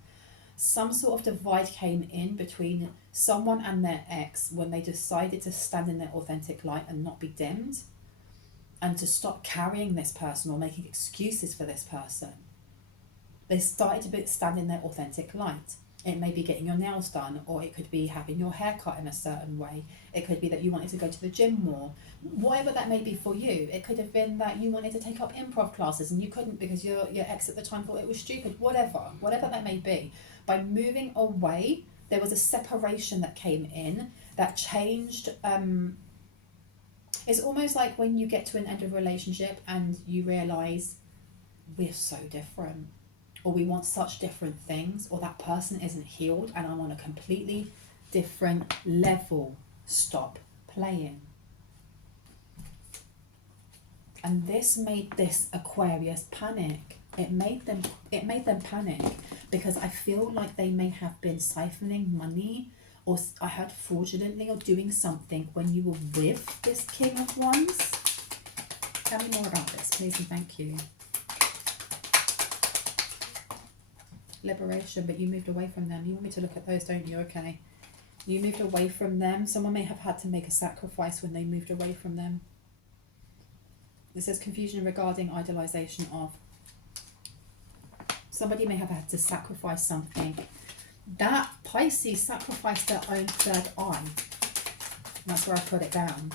Some sort of divide came in between someone and their ex when they decided to stand in their authentic light and not be dimmed, and to stop carrying this person or making excuses for this person. They started to stand in their authentic light. It may be getting your nails done, or it could be having your hair cut in a certain way. It could be that you wanted to go to the gym more. Whatever that may be for you. It could have been that you wanted to take up improv classes and you couldn't because your ex at the time thought it was stupid. Whatever that may be. By moving away, there was a separation that came in that changed. It's almost like when you get to an end of a relationship and you realise we're so different, or we want such different things, or that person isn't healed and I'm on a completely different level. Stop playing. And this made this Aquarius panic. It made them panic because I feel like they may have been siphoning money or I heard fraudulently or doing something when you were with this King of Wands. Tell me more about this, please, and thank you. Liberation, but you moved away from them. You want me to look at those, don't you? Okay. You moved away from them. Someone may have had to make a sacrifice when they moved away from them. This says confusion regarding idolization of. Somebody may have had to sacrifice something. That Pisces sacrificed their own third eye. That's where I put it down.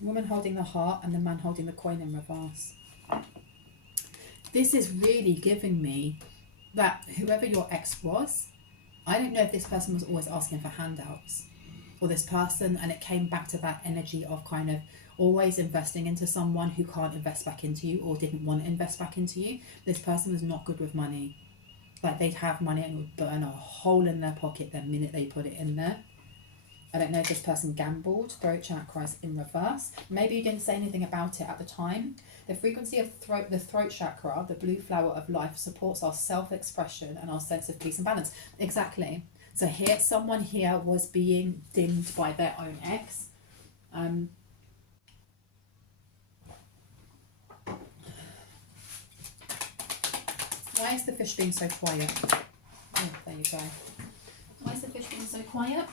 Woman holding the heart and the man holding the coin in reverse. This is really giving me that whoever your ex was, I don't know if this person was always asking for handouts, or this person, and it came back to that energy of kind of always investing into someone who can't invest back into you or didn't want to invest back into you. This person was not good with money. Like, they'd have money and it would burn a hole in their pocket the minute they put it in there. I don't know if this person gambled. Throat chakra is in reverse. Maybe you didn't say anything about it at the time. The frequency of the throat chakra, the blue flower of life, supports our self-expression and our sense of peace and balance. Exactly. So here, someone here was being dimmed by their own ex. Why is the fish being so quiet? Oh, there you go. Why is the fish being so quiet?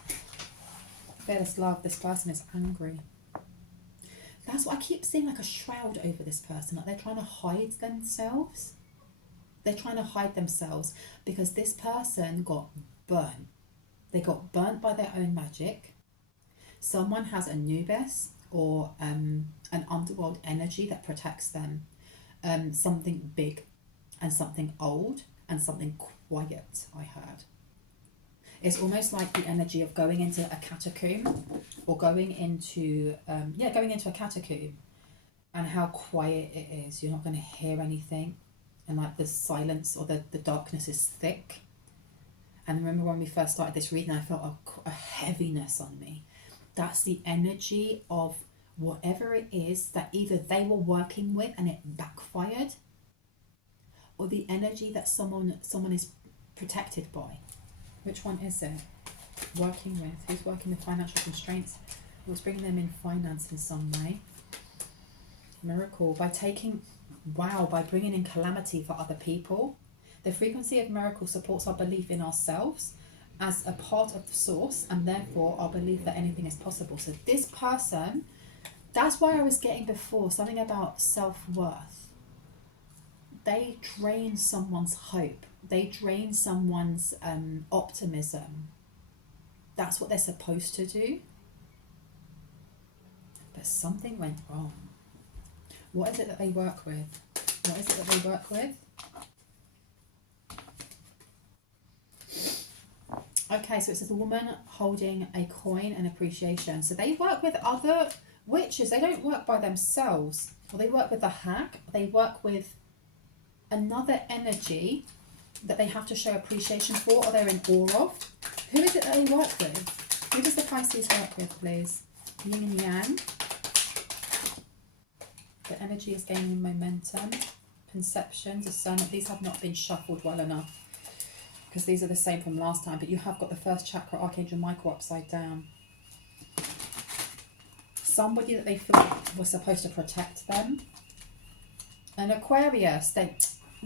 Fearless love, this person is angry. That's what I keep seeing, like a shroud over this person, like they're trying to hide themselves. They're trying to hide themselves because this person got burnt. They got burnt by their own magic. Someone has Anubis or an underworld energy that protects them. Something big and something old and something quiet, I heard. It's almost like the energy of going into a catacomb or going into a catacomb, and how quiet it is. You're not going to hear anything, and like the silence or the darkness is thick. And remember when we first started this reading, I felt a heaviness on me. That's the energy of whatever it is that either they were working with and it backfired, or the energy that someone is protected by. Which one is it? Working with? Who's working with financial constraints? What's bringing them in finance in some way? Miracle. By bringing in calamity for other people. The frequency of miracle supports our belief in ourselves as a part of the source, and therefore our belief that anything is possible. So this person, that's why I was getting before, something about self-worth. They drain someone's hope. They drain someone's optimism. That's what they're supposed to do. But something went wrong. What is it that they work with? What is it that they work with? Okay, so it says a woman holding a coin and appreciation. So they work with other witches. They don't work by themselves. Or they work with a hag. They work with another energy that they have to show appreciation for, or they're in awe of. Who is it that they work with? Who does the Pisces work with, please? Yin and Yang. The energy is gaining momentum. Conception, discernment. These have not been shuffled well enough, because these are the same from last time, but you have got the first chakra, Archangel Michael, upside down. Somebody that they feel was supposed to protect them. An Aquarius,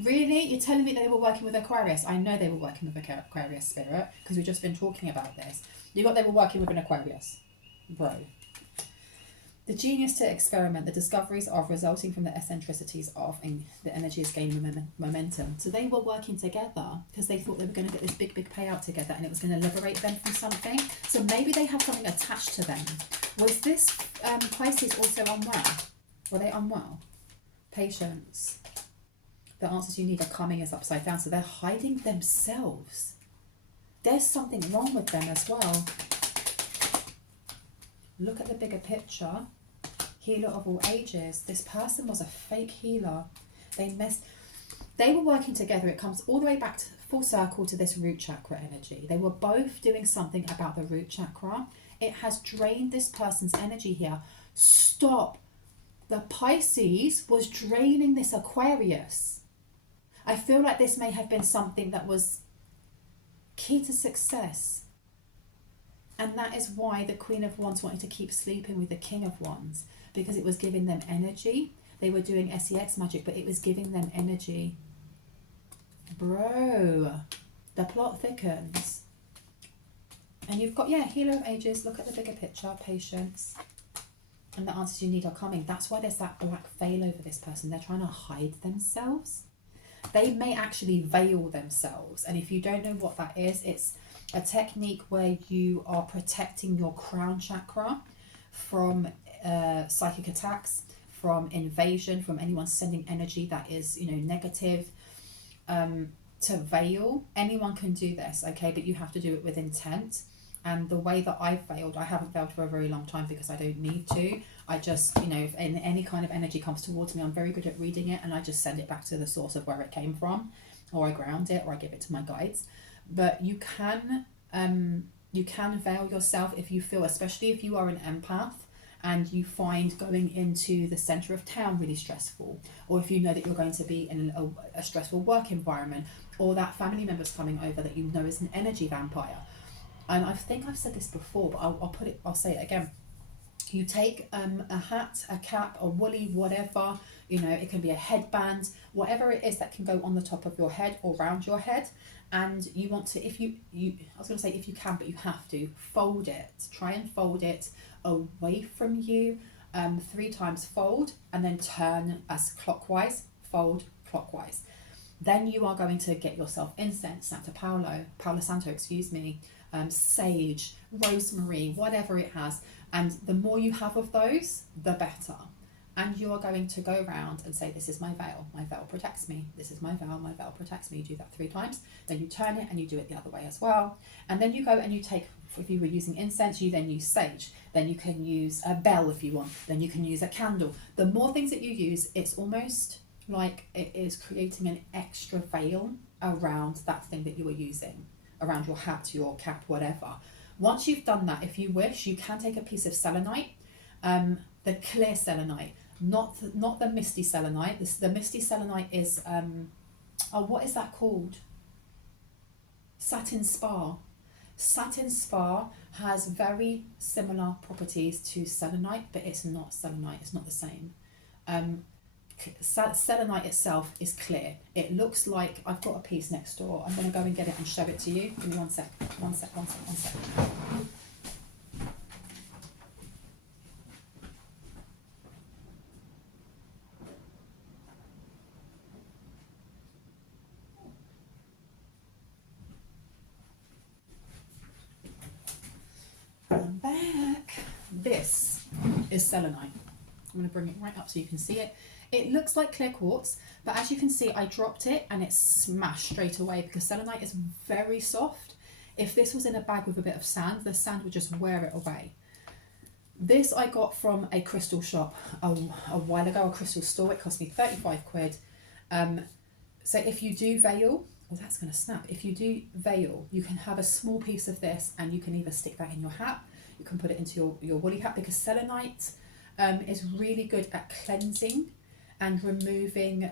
really? You're telling me they were working with Aquarius? I know they were working with Aquarius spirit, because we've just been talking about this. They were working with an Aquarius. Bro. The genius to experiment. The discoveries are resulting from the eccentricities of, and the energy is gaining momentum. So they were working together because they thought they were going to get this big payout together, and it was going to liberate them from something. So maybe they have something attached to them. Was this Pisces also unwell? Were they unwell? Patience. The answers you need are coming is upside down. So they're hiding themselves. There's something wrong with them as well. Look at the bigger picture. Healer of all ages. This person was a fake healer. They were working together. It comes all the way back to full circle to this root chakra energy. They were both doing something about the root chakra. It has drained this person's energy here. Stop. The Pisces was draining this Aquarius. I feel like this may have been something that was Key to success. And that is why the Queen of Wands wanted to keep sleeping with the King of Wands, because it was giving them energy. They were doing sex magic, but it was giving them energy. Bro, the plot thickens. And you've got, yeah, Healer of Ages. Look at the bigger picture. Patience. And the answers you need are coming. That's why there's that black veil over this person. They're trying to hide themselves. They may actually veil themselves. And if you don't know what that is, it's a technique where you are protecting your crown chakra from psychic attacks, from invasion, from anyone sending energy that is, you know, negative. To veil, anyone can do this, okay, but you have to do it with intent. And the way that I've veiled, I haven't veiled for a very long time because I don't need to. I just, you know, if any kind of energy comes towards me, I'm very good at reading it, and I just send it back to the source of where it came from, or I ground it, or I give it to my guides. But you can veil yourself if you feel, especially if you are an empath and you find going into the center of town really stressful, or if you know that you're going to be in a stressful work environment, or that family member's coming over that you know is an energy vampire. And I think I've said this before, but I'll say it again. You take a hat, a cap, a woolly, whatever, you know, it can be a headband, whatever it is that can go on the top of your head or around your head. And you want to, if you I was going to say if you can, but you have to, fold it. Try and fold it away from you. 3 times fold, and then turn as clockwise, fold clockwise. Then you are going to get yourself incense, Palo Santo, excuse me, sage, rosemary, whatever it has. And the more you have of those, the better. And you are going to go around and say, this is my veil protects me. This is my veil protects me. You do that 3 times. Then you turn it and you do it the other way as well. And then you go and you take, if you were using incense, you then use sage. Then you can use a bell if you want. Then you can use a candle. The more things that you use, it's almost like it is creating an extra veil around that thing that you were using, around your hat, your cap, whatever. Once you've done that, if you wish, you can take a piece of selenite, the clear selenite, not the misty selenite. The misty selenite is, what is that called? Satin spar. Satin spar has very similar properties to selenite, but it's not selenite, it's not the same. Selenite itself is clear. It looks like, I've got a piece next door. I'm going to go and get it and show it to you. Give me one sec. I'm back. This is selenite. I'm going to bring it right up so you can see it. It looks like clear quartz, but as you can see, I dropped it and it smashed straight away because selenite is very soft. If this was in a bag with a bit of sand, the sand would just wear it away. This I got from a crystal shop a while ago, a crystal store. It cost me 35 quid. So if you do veil, oh, that's going to snap. If you do veil, you can have a small piece of this and you can either stick that in your hat, you can put it into your woolly hat, because selenite is really good at cleansing and removing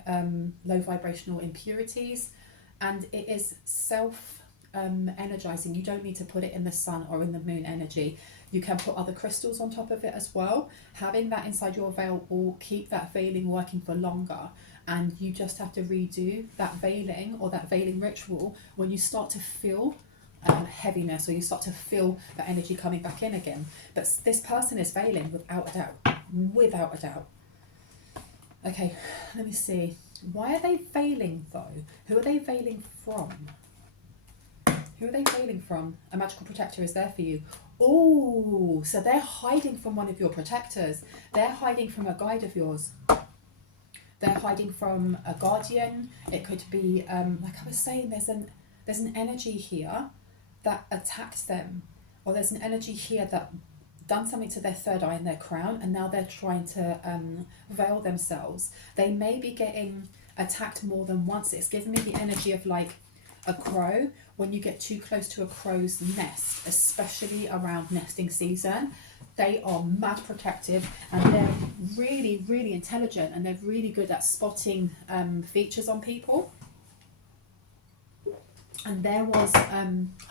low vibrational impurities, and it is energizing. You don't need to put it in the sun or in the moon energy. You can put other crystals on top of it as well. Having that inside your veil will keep that veiling working for longer, and you just have to redo that veiling or that veiling ritual when you start to feel heaviness, or you start to feel that energy coming back in again. But this person is veiling without a doubt. Okay, let me see. Why are they veiling though? Who are they veiling from? Who are they veiling from? A magical protector is there for you. Oh, so they're hiding from one of your protectors. They're hiding from a guide of yours. They're hiding from a guardian. It could be, like I was saying, there's an energy here that attacked them, or there's an energy here that done something to their third eye and their crown, and now they're trying to veil themselves. They may be getting attacked more than once. It's giving me the energy of like a crow. When you get too close to a crow's nest, especially around nesting season, they are mad protective, and they're really, really intelligent, and they're really good at spotting features on people. And there was, I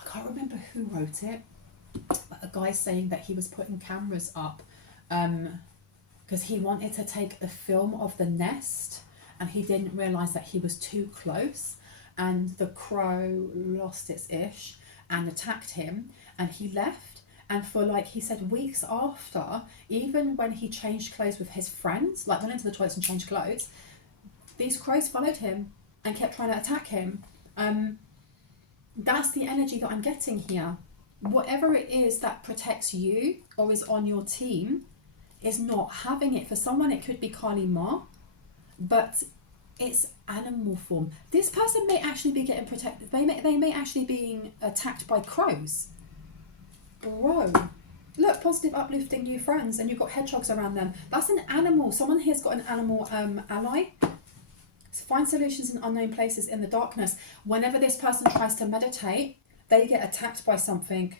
can't remember who wrote it, but a guy saying that he was putting cameras up because he wanted to take a film of the nest, and he didn't realise that he was too close, and the crow lost its ish and attacked him, and he left. And for, like, he said, weeks after, even when he changed clothes with his friends, like went into the toilets and changed clothes, these crows followed him and kept trying to attack him. That's the energy that I'm getting here. Whatever it is that protects you or is on your team is not having it. For someone, it could be Kali Ma, but it's animal form. This person may actually be getting protected. They may actually be being attacked by crows. Bro, look, positive, uplifting new friends, and you've got hedgehogs around them. That's an animal. Someone here's got an animal ally. Find solutions in unknown places in the darkness. Whenever this person tries to meditate, they get attacked by something.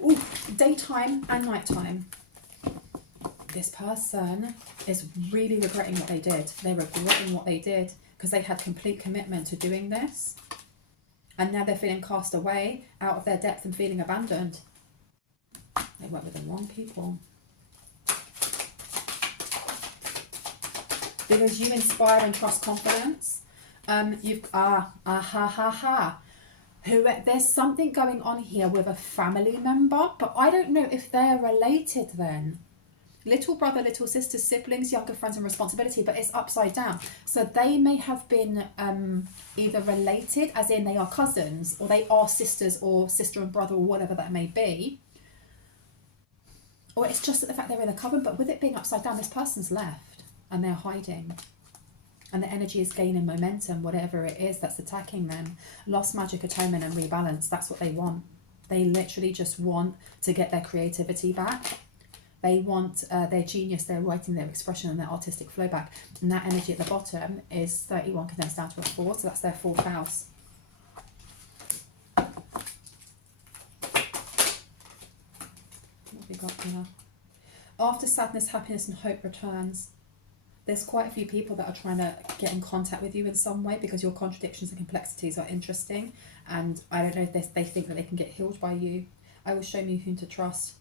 Ooh, daytime and nighttime. This person is really regretting what they did. They're regretting what they did because they had complete commitment to doing this. And now they're feeling cast away out of their depth and feeling abandoned. They work with the wrong people. Because you inspire and trust confidence. There's something going on here with a family member, but I don't know if they're related then. Little brother, little sister, siblings, younger friends and responsibility, but it's upside down. So they may have been either related, as in they are cousins, or they are sisters or sister and brother or whatever that may be. Or it's just the fact they're in a coven, but with it being upside down, this person's left and they're hiding. And the energy is gaining momentum, whatever it is that's attacking them. Lost magic, atonement and rebalance, that's what they want. They literally just want to get their creativity back. They want their genius, their writing, their expression and their artistic flow back. And that energy at the bottom is 31 condensed down to a 4, so that's their 4th house. What have we got here? After sadness, happiness and hope returns. There's quite a few people that are trying to get in contact with you in some way because your contradictions and complexities are interesting. And I don't know if they think that they can get healed by you. I will show you whom to trust.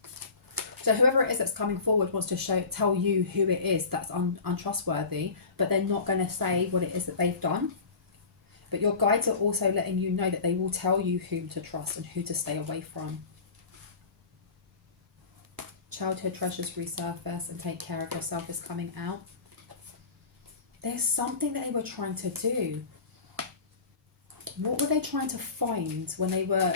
So whoever it is that's coming forward wants to tell you who it is that's untrustworthy, but they're not going to say what it is that they've done. But your guides are also letting you know that they will tell you whom to trust and who to stay away from. Childhood treasures resurface and take care of yourself is coming out. There's something that they were trying to do. What were they trying to find when they were...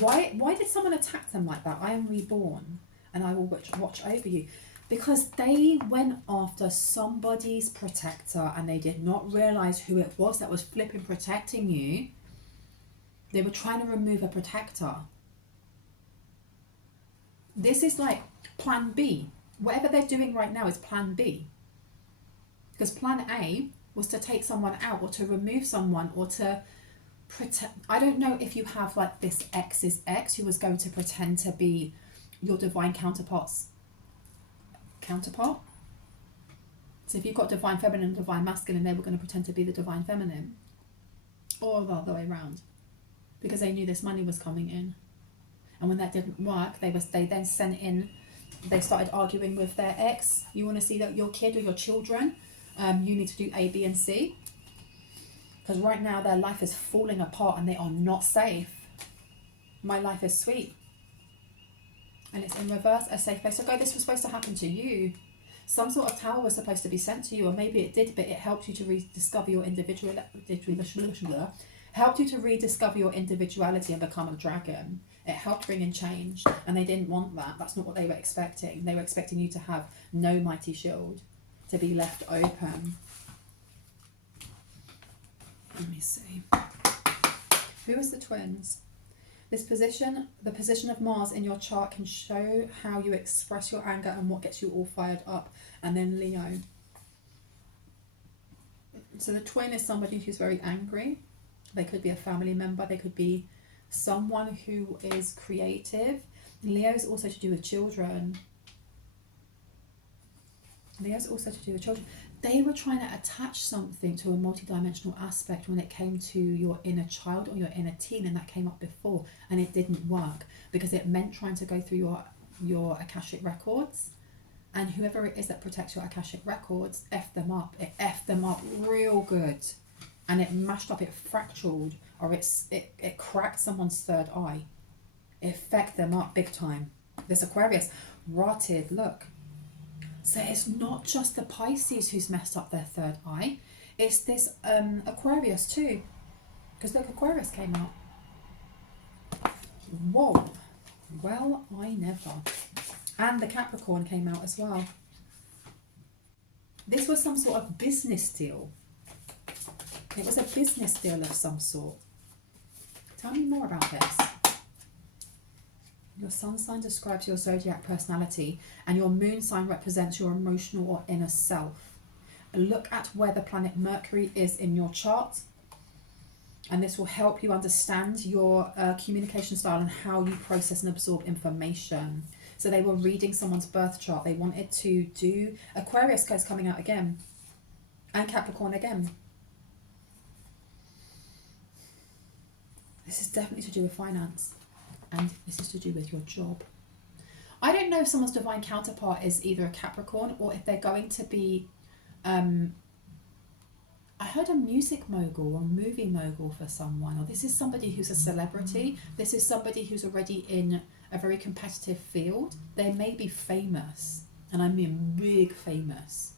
Why did someone attack them like that? I am reborn and I will watch over you. Because they went after somebody's protector and they did not realise who it was that was flipping protecting you. They were trying to remove a protector. This is like plan B. Whatever they're doing right now is plan B. Because plan A was to take someone out or to remove someone or to pretend. I don't know if you have like this ex's ex who was going to pretend to be your divine counterpart's counterpart. So if you've got divine feminine and divine masculine, they were going to pretend to be the divine feminine, or the other way around, because they knew this money was coming in. And when that didn't work, they then sent in, they started arguing with their ex. You want to see that your kid or your children, you need to do A, B and C. Because right now their life is falling apart and they are not safe. My life is sweet. And it's in reverse, a safe place. So go, this was supposed to happen to you. Some sort of tower was supposed to be sent to you, or maybe it did, but it helped you to rediscover your individuality and become a dragon. It helped bring in change, and they didn't want that. That's not what they were expecting. They were expecting you to have no mighty shield, to be left open. Let me see. Who is the twins? This position, the position of Mars in your chart, can show how you express your anger and what gets you all fired up. And then Leo. So the twin is somebody who's very angry. They could be a family member. They could be someone who is creative. Leo is also to do with children. Leo's also to do with children. They were trying to attach something to a multidimensional aspect when it came to your inner child or your inner teen, and that came up before, and it didn't work because it meant trying to go through your Akashic records, and whoever it is that protects your Akashic records effed them up. It effed them up real good, and it mashed up, it fractured, or it cracked someone's third eye. It fucked them up big time. This Aquarius rotted, look. So it's not just the Pisces who's messed up their third eye, it's this Aquarius too. Because look, Aquarius came out. Whoa. Well, I never. And the Capricorn came out as well. This was some sort of business deal. It was a business deal of some sort. Tell me more about this. Your sun sign describes your zodiac personality, and your moon sign represents your emotional or inner self. Look at where the planet Mercury is in your chart, and this will help you understand your communication style and how you process and absorb information. So they were reading someone's birth chart. They wanted to do Aquarius cards coming out again, and Capricorn again. This is definitely to do with finance. And this is to do with your job. I don't know if someone's divine counterpart is either a Capricorn or if they're going to be, I heard a music mogul or movie mogul for someone, or this is somebody who's a celebrity. This is somebody who's already in a very competitive field. They may be famous, and I mean big famous.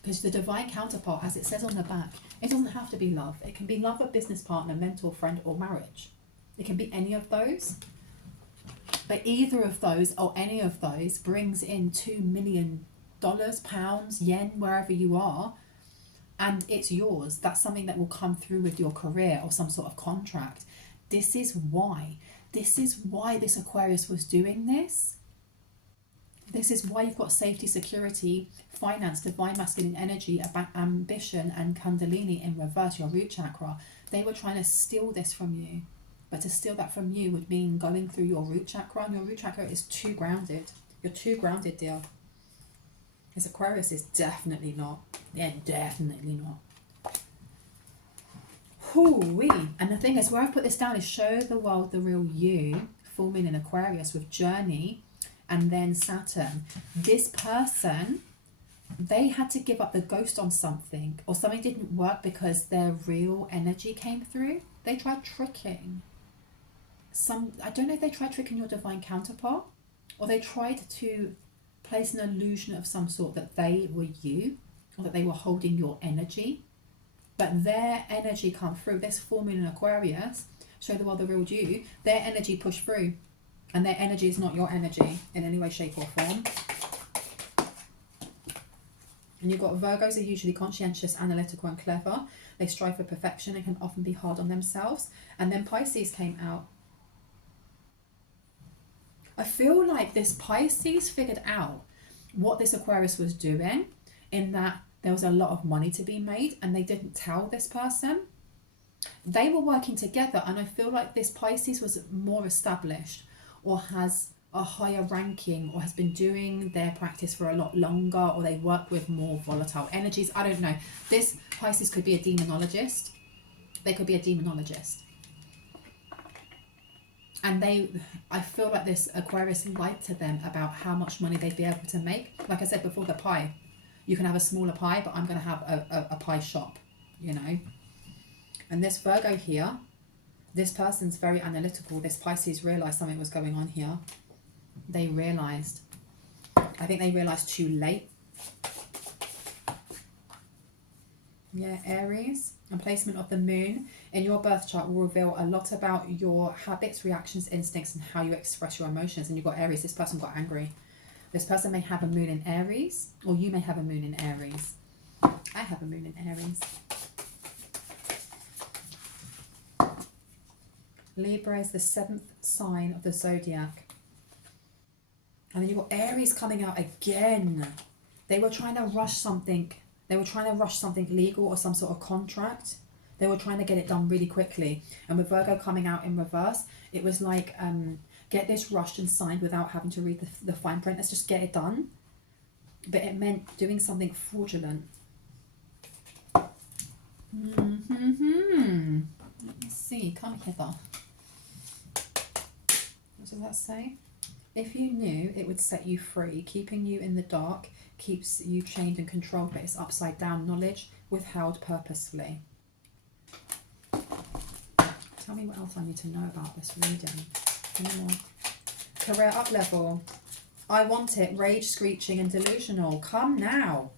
Because the divine counterpart, as it says on the back, it doesn't have to be love. It can be love, a business partner, mentor, friend, or marriage. It can be any of those, but either of those or any of those brings in $2 million, pounds, yen, wherever you are, and it's yours. That's something that will come through with your career or some sort of contract. This is why this Aquarius was doing this. This is why you've got safety, security, finance, divine masculine energy, about ambition, and Kundalini in reverse, your root chakra. They were trying to steal this from you. But to steal that from you would mean going through your root chakra, and your root chakra is too grounded. You're too grounded, dear. This Aquarius is definitely not. Yeah, definitely not. Hoo-wee. And the thing is, where I've put this down is show the world the real you, full moon in Aquarius with Journey, and then Saturn. This person, they had to give up the ghost on something, or something didn't work because their real energy came through. They tried tricking. I don't know if they tried tricking your divine counterpart, or they tried to place an illusion of some sort that they were you, or that they were holding your energy, but their energy come through. This full moon in Aquarius, show the world the real you, their energy pushed through, and their energy is not your energy in any way, shape or form. And you've got Virgos are usually conscientious, analytical and clever. They strive for perfection and can often be hard on themselves. And then Pisces came out. I feel like this Pisces figured out what this Aquarius was doing, in that there was a lot of money to be made and they didn't tell this person. They were working together, and I feel like this Pisces was more established or has a higher ranking or has been doing their practice for a lot longer, or they work with more volatile energies. I don't know. This Pisces could be a demonologist. They could be a demonologist. And I feel like this Aquarius lied to them about how much money they'd be able to make. Like I said before, the pie. You can have a smaller pie, but I'm going to have a pie shop, you know. And this Virgo here, this person's very analytical. This Pisces realised something was going on here. They realised. I think they realised too late. Yeah, Aries. And placement of the moon in your birth chart will reveal a lot about your habits, reactions, instincts, and how you express your emotions. And you've got Aries. This person got angry. This person may have a moon in Aries, or you may have a moon in Aries. I have a moon in Aries. Libra is the 7th sign of the zodiac. And then you've got Aries coming out again. They were trying to rush something. They were trying to rush something legal or some sort of contract. They were trying to get it done really quickly. And with Virgo coming out in reverse, it was like, get this rushed and signed without having to read the fine print. Let's just get it done. but it meant doing something fraudulent. Let me see, come hither. What does that say? If you knew, it would set you free. Keeping you in the dark keeps you chained and controlled, but it's upside down knowledge withheld purposefully. Tell me what else I need to know about this reading. Any more? Career up level. I want it. Rage, screeching and delusional. Come now.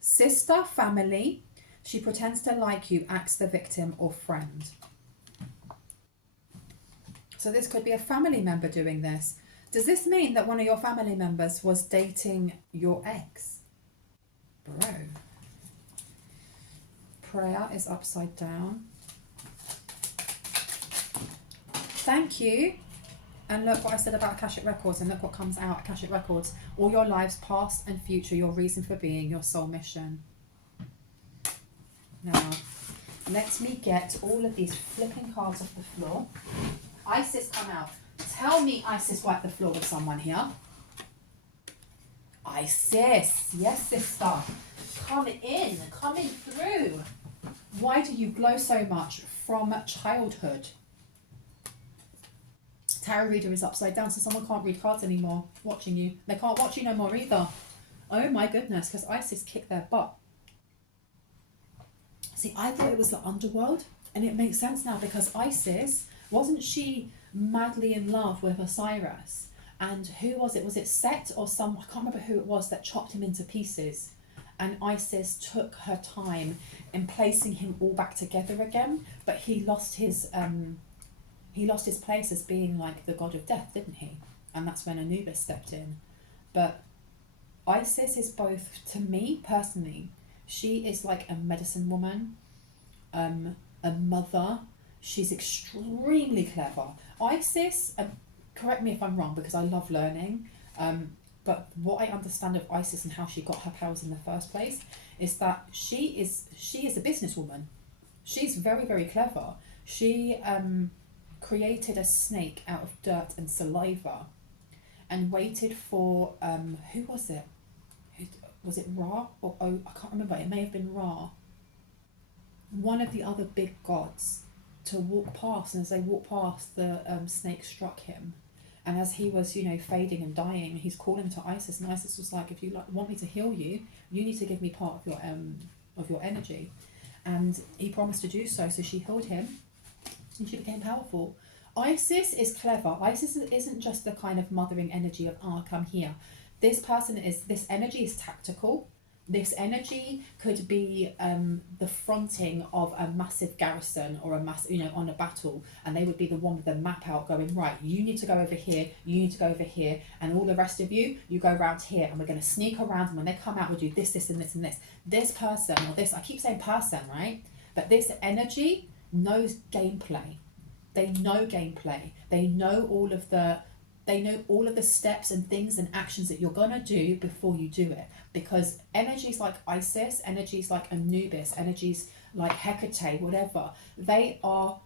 Sister, family. She pretends to like you, acts the victim or friend. So this could be a family member doing this. Does this mean that one of your family members was dating your ex? Bro. Prayer is upside down. Thank you. And look what I said about Akashic Records, and look what comes out. Akashic Records. All your lives, past and future, your reason for being, your soul mission. Now, let me get all of these flipping cards off the floor. Isis, come out. Tell me Isis wiped the floor with someone here. Isis. Yes, sister. Come in through. Why do you glow so much from childhood? Tarot reader is upside down, so someone can't read cards anymore watching you. They can't watch you no more either. Oh my goodness, because Isis kicked their butt. See, I thought it was the underworld, and it makes sense now because Isis, wasn't she madly in love with Osiris? And who was it? Was it Set or some, I can't remember who it was, that chopped him into pieces. And Isis took her time in placing him all back together again, but he lost his place as being like the god of death, didn't he? And that's when Anubis stepped in. But Isis is both, to me personally, she is like a medicine woman, a mother. She's extremely clever. Isis, correct me if I'm wrong because I love learning, but what I understand of Isis and how she got her powers in the first place is that she is a businesswoman. She's very, very clever. She created a snake out of dirt and saliva and waited for, who was it? Was it Ra? Or I can't remember. It may have been Ra. One of the other big gods to walk past, and as they walked past, the snake struck him. And as he was, fading and dying, he's calling to Isis, and Isis was like, if you want me to heal you, you need to give me part of your energy. And he promised to do so, so she healed him, and she became powerful. Isis is clever. Isis isn't just the kind of mothering energy of, come here. This energy is tactical. This energy could be the fronting of a massive garrison or on a battle, and they would be the one with the map out going, right, you need to go over here, you need to go over here, and all the rest of you go around here, and we're going to sneak around, and when they come out, we'll do this, this, and this, and this. This person, or this, I keep saying person, right? But this energy knows gameplay. They know gameplay. They know all of the steps and things and actions that you're going to do before you do it. Because energies like Isis, energies like Anubis, energies like Hecate, whatever, they are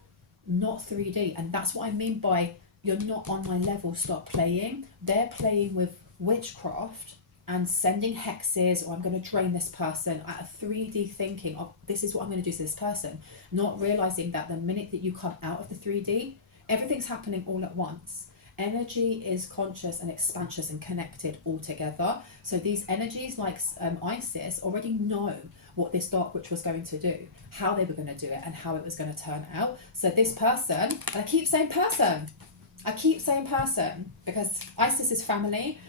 not 3D. And that's what I mean by you're not on my level, stop playing. They're playing with witchcraft and sending hexes, or I'm going to drain this person at a 3D thinking of this is what I'm going to do to this person, not realizing that the minute that you come out of the 3D, everything's happening all at once. Energy is conscious and expansive and connected all together. So these energies like Isis already know what this dark witch was going to do, how they were going to do it, and how it was going to turn out. So this person, and I keep saying person because Isis's family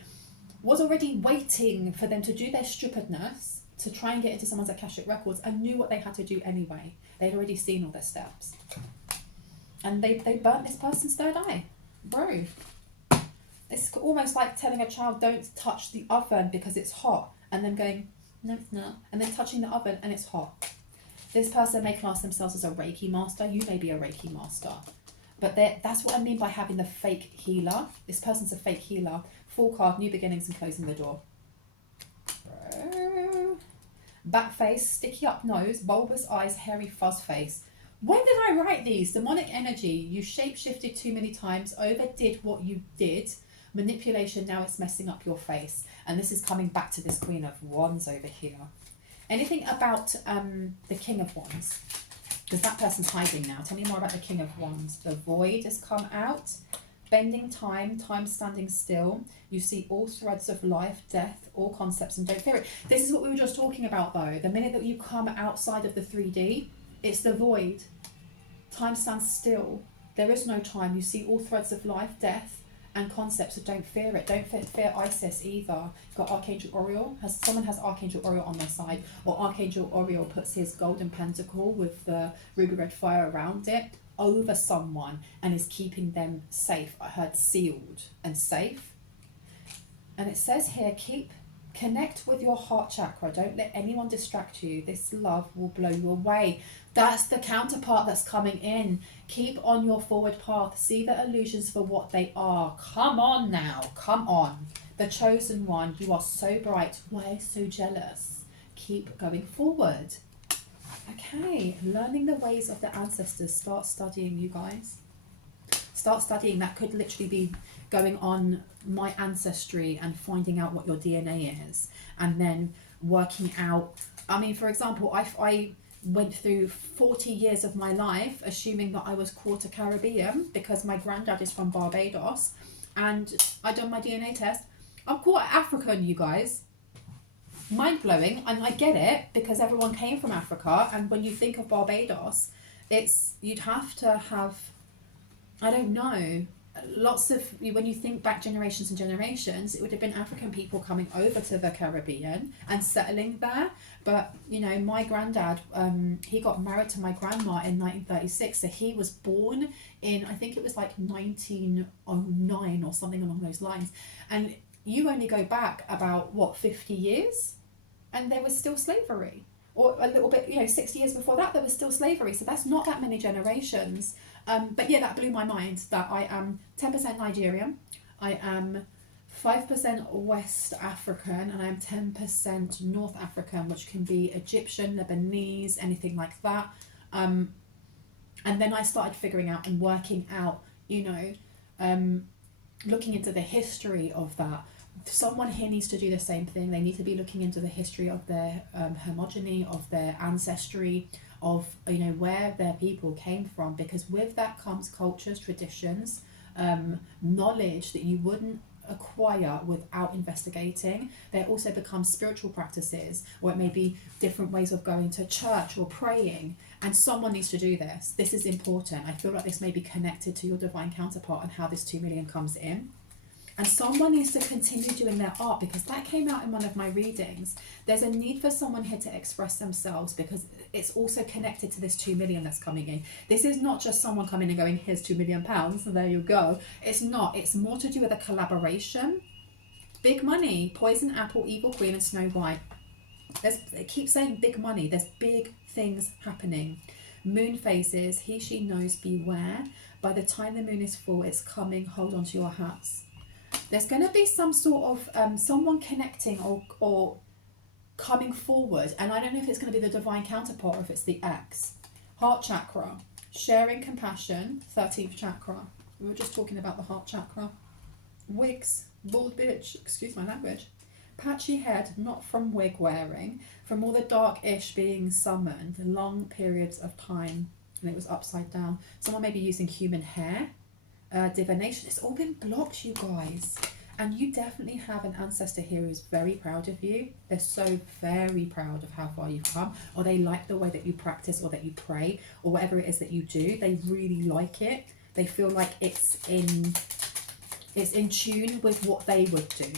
was already waiting for them to do their stupidness to try and get into someone's Akashic records and knew what they had to do anyway. They'd already seen all their steps. And they burnt this person's third eye. Bro, it's almost like telling a child don't touch the oven because it's hot, and then going, no it's not, and then touching the oven and it's hot. This person may class themselves as a Reiki master. You may be a Reiki master. But that's what I mean by having the fake healer. This person's a fake healer. Full card, new beginnings and closing the door. Bro. Back face, sticky up nose, bulbous eyes, hairy fuzz face. When did I write these? Demonic energy. You shape-shifted too many times, overdid what you did, Manipulation, now it's messing up your face. And this is coming back to this Queen of Wands over here. Anything about the King of Wands? Because that person's hiding now. Tell me more about the King of Wands. The Void has come out. Bending time, time standing still. You see all threads of life, death, all concepts, and don't fear it. This is what we were just talking about though. The minute that you come outside of the 3D, it's the void. Time stands still. There is no time. You see all threads of life, death, and concepts, so don't fear it. Don't fear Isis either. You've got Archangel Oriel. Someone has Archangel Oriel on their side, or Archangel Oriel puts his golden pentacle with the ruby red fire around it over someone and is keeping them safe. I heard sealed and safe. And it says here, connect with your heart chakra. Don't let anyone distract you. This love will blow you away. That's the counterpart that's coming in. Keep on your forward path. See the illusions for what they are. Come on now. Come on. The chosen one. You are so bright. Why so jealous? Keep going forward. Okay, learning the ways of the ancestors. Start studying, you guys. Start studying. That could literally be going on my ancestry and finding out what your DNA is, and then working out. I mean, for example, I went through 40 years of my life assuming that I was quarter Caribbean because my granddad is from Barbados, and I done my DNA test. I'm quarter African, you guys. Mind-blowing, and I get it because everyone came from Africa, and when you think of Barbados, you'd have to have, I don't know, lots of, when you think back generations and generations, it would have been African people coming over to the Caribbean and settling there. But you know, my granddad, he got married to my grandma in 1936, so he was born in, I think it was like 1909 or something along those lines, and you only go back about, what, 50 years? And there was still slavery. Or a little bit, 60 years before that, there was still slavery. So that's not that many generations. But yeah, that blew my mind that I am 10% Nigerian. I am 5% West African, and I am 10% North African, which can be Egyptian, Lebanese, anything like that. And then I started figuring out and working out, looking into the history of that. Someone here needs to do the same thing. They need to be looking into the history of their homogeny, of their ancestry, of where their people came from, because with that comes cultures, traditions, knowledge that you wouldn't acquire without investigating. There also becomes spiritual practices, or it may be different ways of going to church or praying, and someone needs to do this. This is important. I feel like this may be connected to your divine counterpart and how this 2 million comes in. And someone needs to continue doing their art, because that came out in one of my readings. There's a need for someone here to express themselves, because it's also connected to this 2 million that's coming in. This is not just someone coming and going, here's £2 million, so there you go. It's not. It's more to do with a collaboration. Big money, Poison Apple, Evil Queen, and Snow White. It keeps saying big money. There's big things happening. Moon phases, he, she knows, beware. By the time the moon is full, it's coming. Hold on to your hats. There's going to be some sort of someone connecting or coming forward, and I don't know if it's going to be the divine counterpart or if it's the ex. Heart chakra, sharing compassion, 13th chakra. We were just talking about the heart chakra. Wigs, bald bitch, excuse my language. Patchy head, not from wig wearing, from all the dark-ish being summoned, long periods of time, and it was upside down. Someone may be using human hair. Divination, it's all been blocked, you guys, and you definitely have an ancestor here who's very proud of you. They're so very proud of how far you've come, or they like the way that you practice or that you pray or whatever it is that you do. They really like it. They feel like it's in tune with what they would do.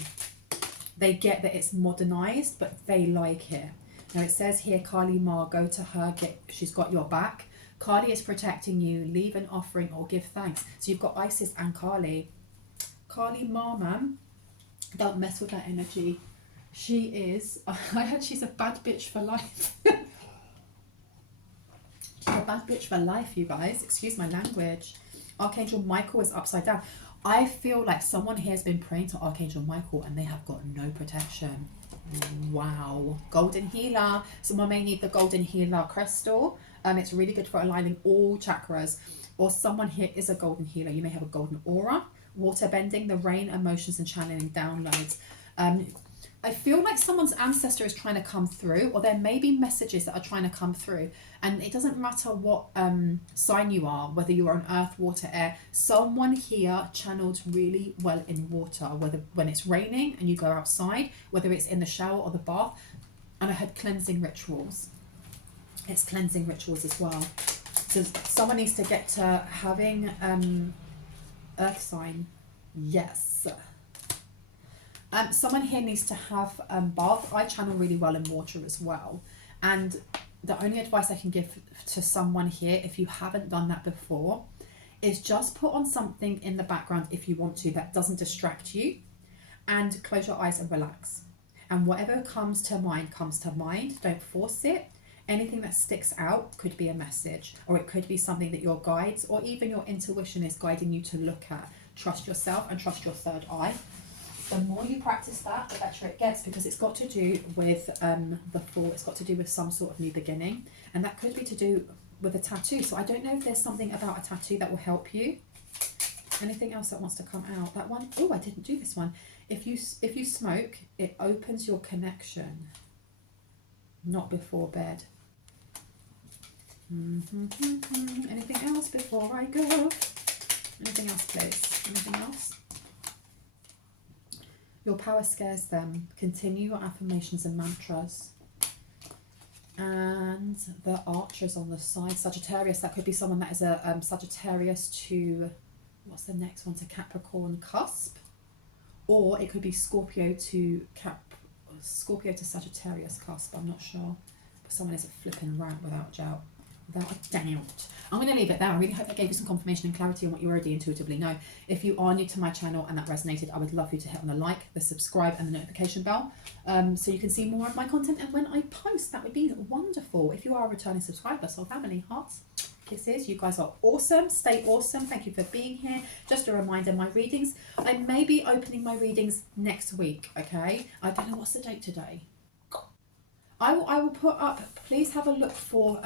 They get that it's modernized, but they like it. Now it says here, Kali Ma, go to her, she's got your back. Kali is protecting you. Leave an offering or give thanks. So you've got Isis and Kali. Kali Ma, man, don't mess with that energy. She is, I heard she's a bad bitch for life. She's a bad bitch for life, you guys. Excuse my language. Archangel Michael is upside down. I feel like someone here has been praying to Archangel Michael and they have got no protection. Wow. Golden healer. Someone may need the golden healer crystal. It's really good for aligning all chakras. Or someone here is a golden healer. You may have a golden aura, water bending, the rain, emotions, and channeling downloads. I feel like someone's ancestor is trying to come through, or there may be messages that are trying to come through, and it doesn't matter what sign you are, whether you're on earth, water, air. Someone here channeled really well in water, whether when it's raining and you go outside, whether it's in the shower or the bath. And I had cleansing rituals. It's cleansing rituals as well. So someone needs to get to having earth sign. Yes. Someone here needs to have bath. I channel really well in water as well. And the only advice I can give to someone here, if you haven't done that before, is just put on something in the background if you want to that doesn't distract you, and close your eyes and relax. And whatever comes to mind comes to mind. Don't force it. Anything that sticks out could be a message, or it could be something that your guides or even your intuition is guiding you to look at. Trust yourself and trust your third eye. The more you practice that, the better it gets, because it's got to do with the fall. It's got to do with some sort of new beginning, and that could be to do with a tattoo. So I don't know if there's something about a tattoo that will help you. Anything else that wants to come out? That one? Oh, I didn't do this one. If you smoke, it opens your connection. Not before bed. Anything else before I go? Anything else, please? Anything else? Your power scares them. Continue your affirmations and mantras. And the archers on the side. Sagittarius, that could be someone that is a Sagittarius to, what's the next one? To Capricorn cusp. Or it could be Scorpio to Sagittarius cusp. I'm not sure. But someone is a flipping rat without doubt. Without a doubt. I'm going to leave it there. I really hope that gave you some confirmation and clarity on what you already intuitively know. If you are new to my channel and that resonated, I would love you to hit on the like, the subscribe, and the notification bell, so you can see more of my content. And when I post, that would be wonderful. If you are a returning subscriber, so family, hearts, kisses, you guys are awesome. Stay awesome. Thank you for being here. Just a reminder, my readings, I may be opening my readings next week. Okay, I don't know what's the date today. I will put up, please have a look for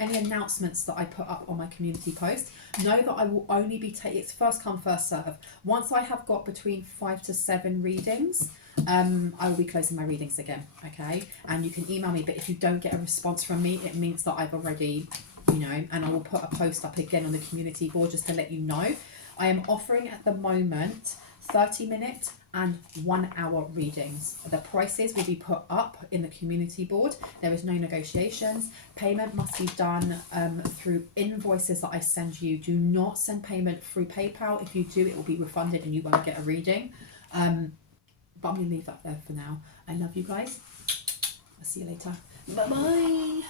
any announcements that I put up on my community post. Know that I will only be taking, it's first come, first serve. Once I have got between 5 to 7 readings, I will be closing my readings again, okay? And you can email me, but if you don't get a response from me, it means that I've already, you know, and I will put a post up again on the community board just to let you know. I am offering at the moment 30-minute and 1 hour readings. The prices will be put up in the community board. There is no negotiations. Payment must be done through invoices that I send you. Do not send payment through PayPal. If you do, it will be refunded and you won't get a reading. But I'm going to leave that there for now. I love you guys. I'll see you later. Bye-bye.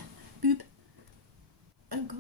Boop. Oh, God.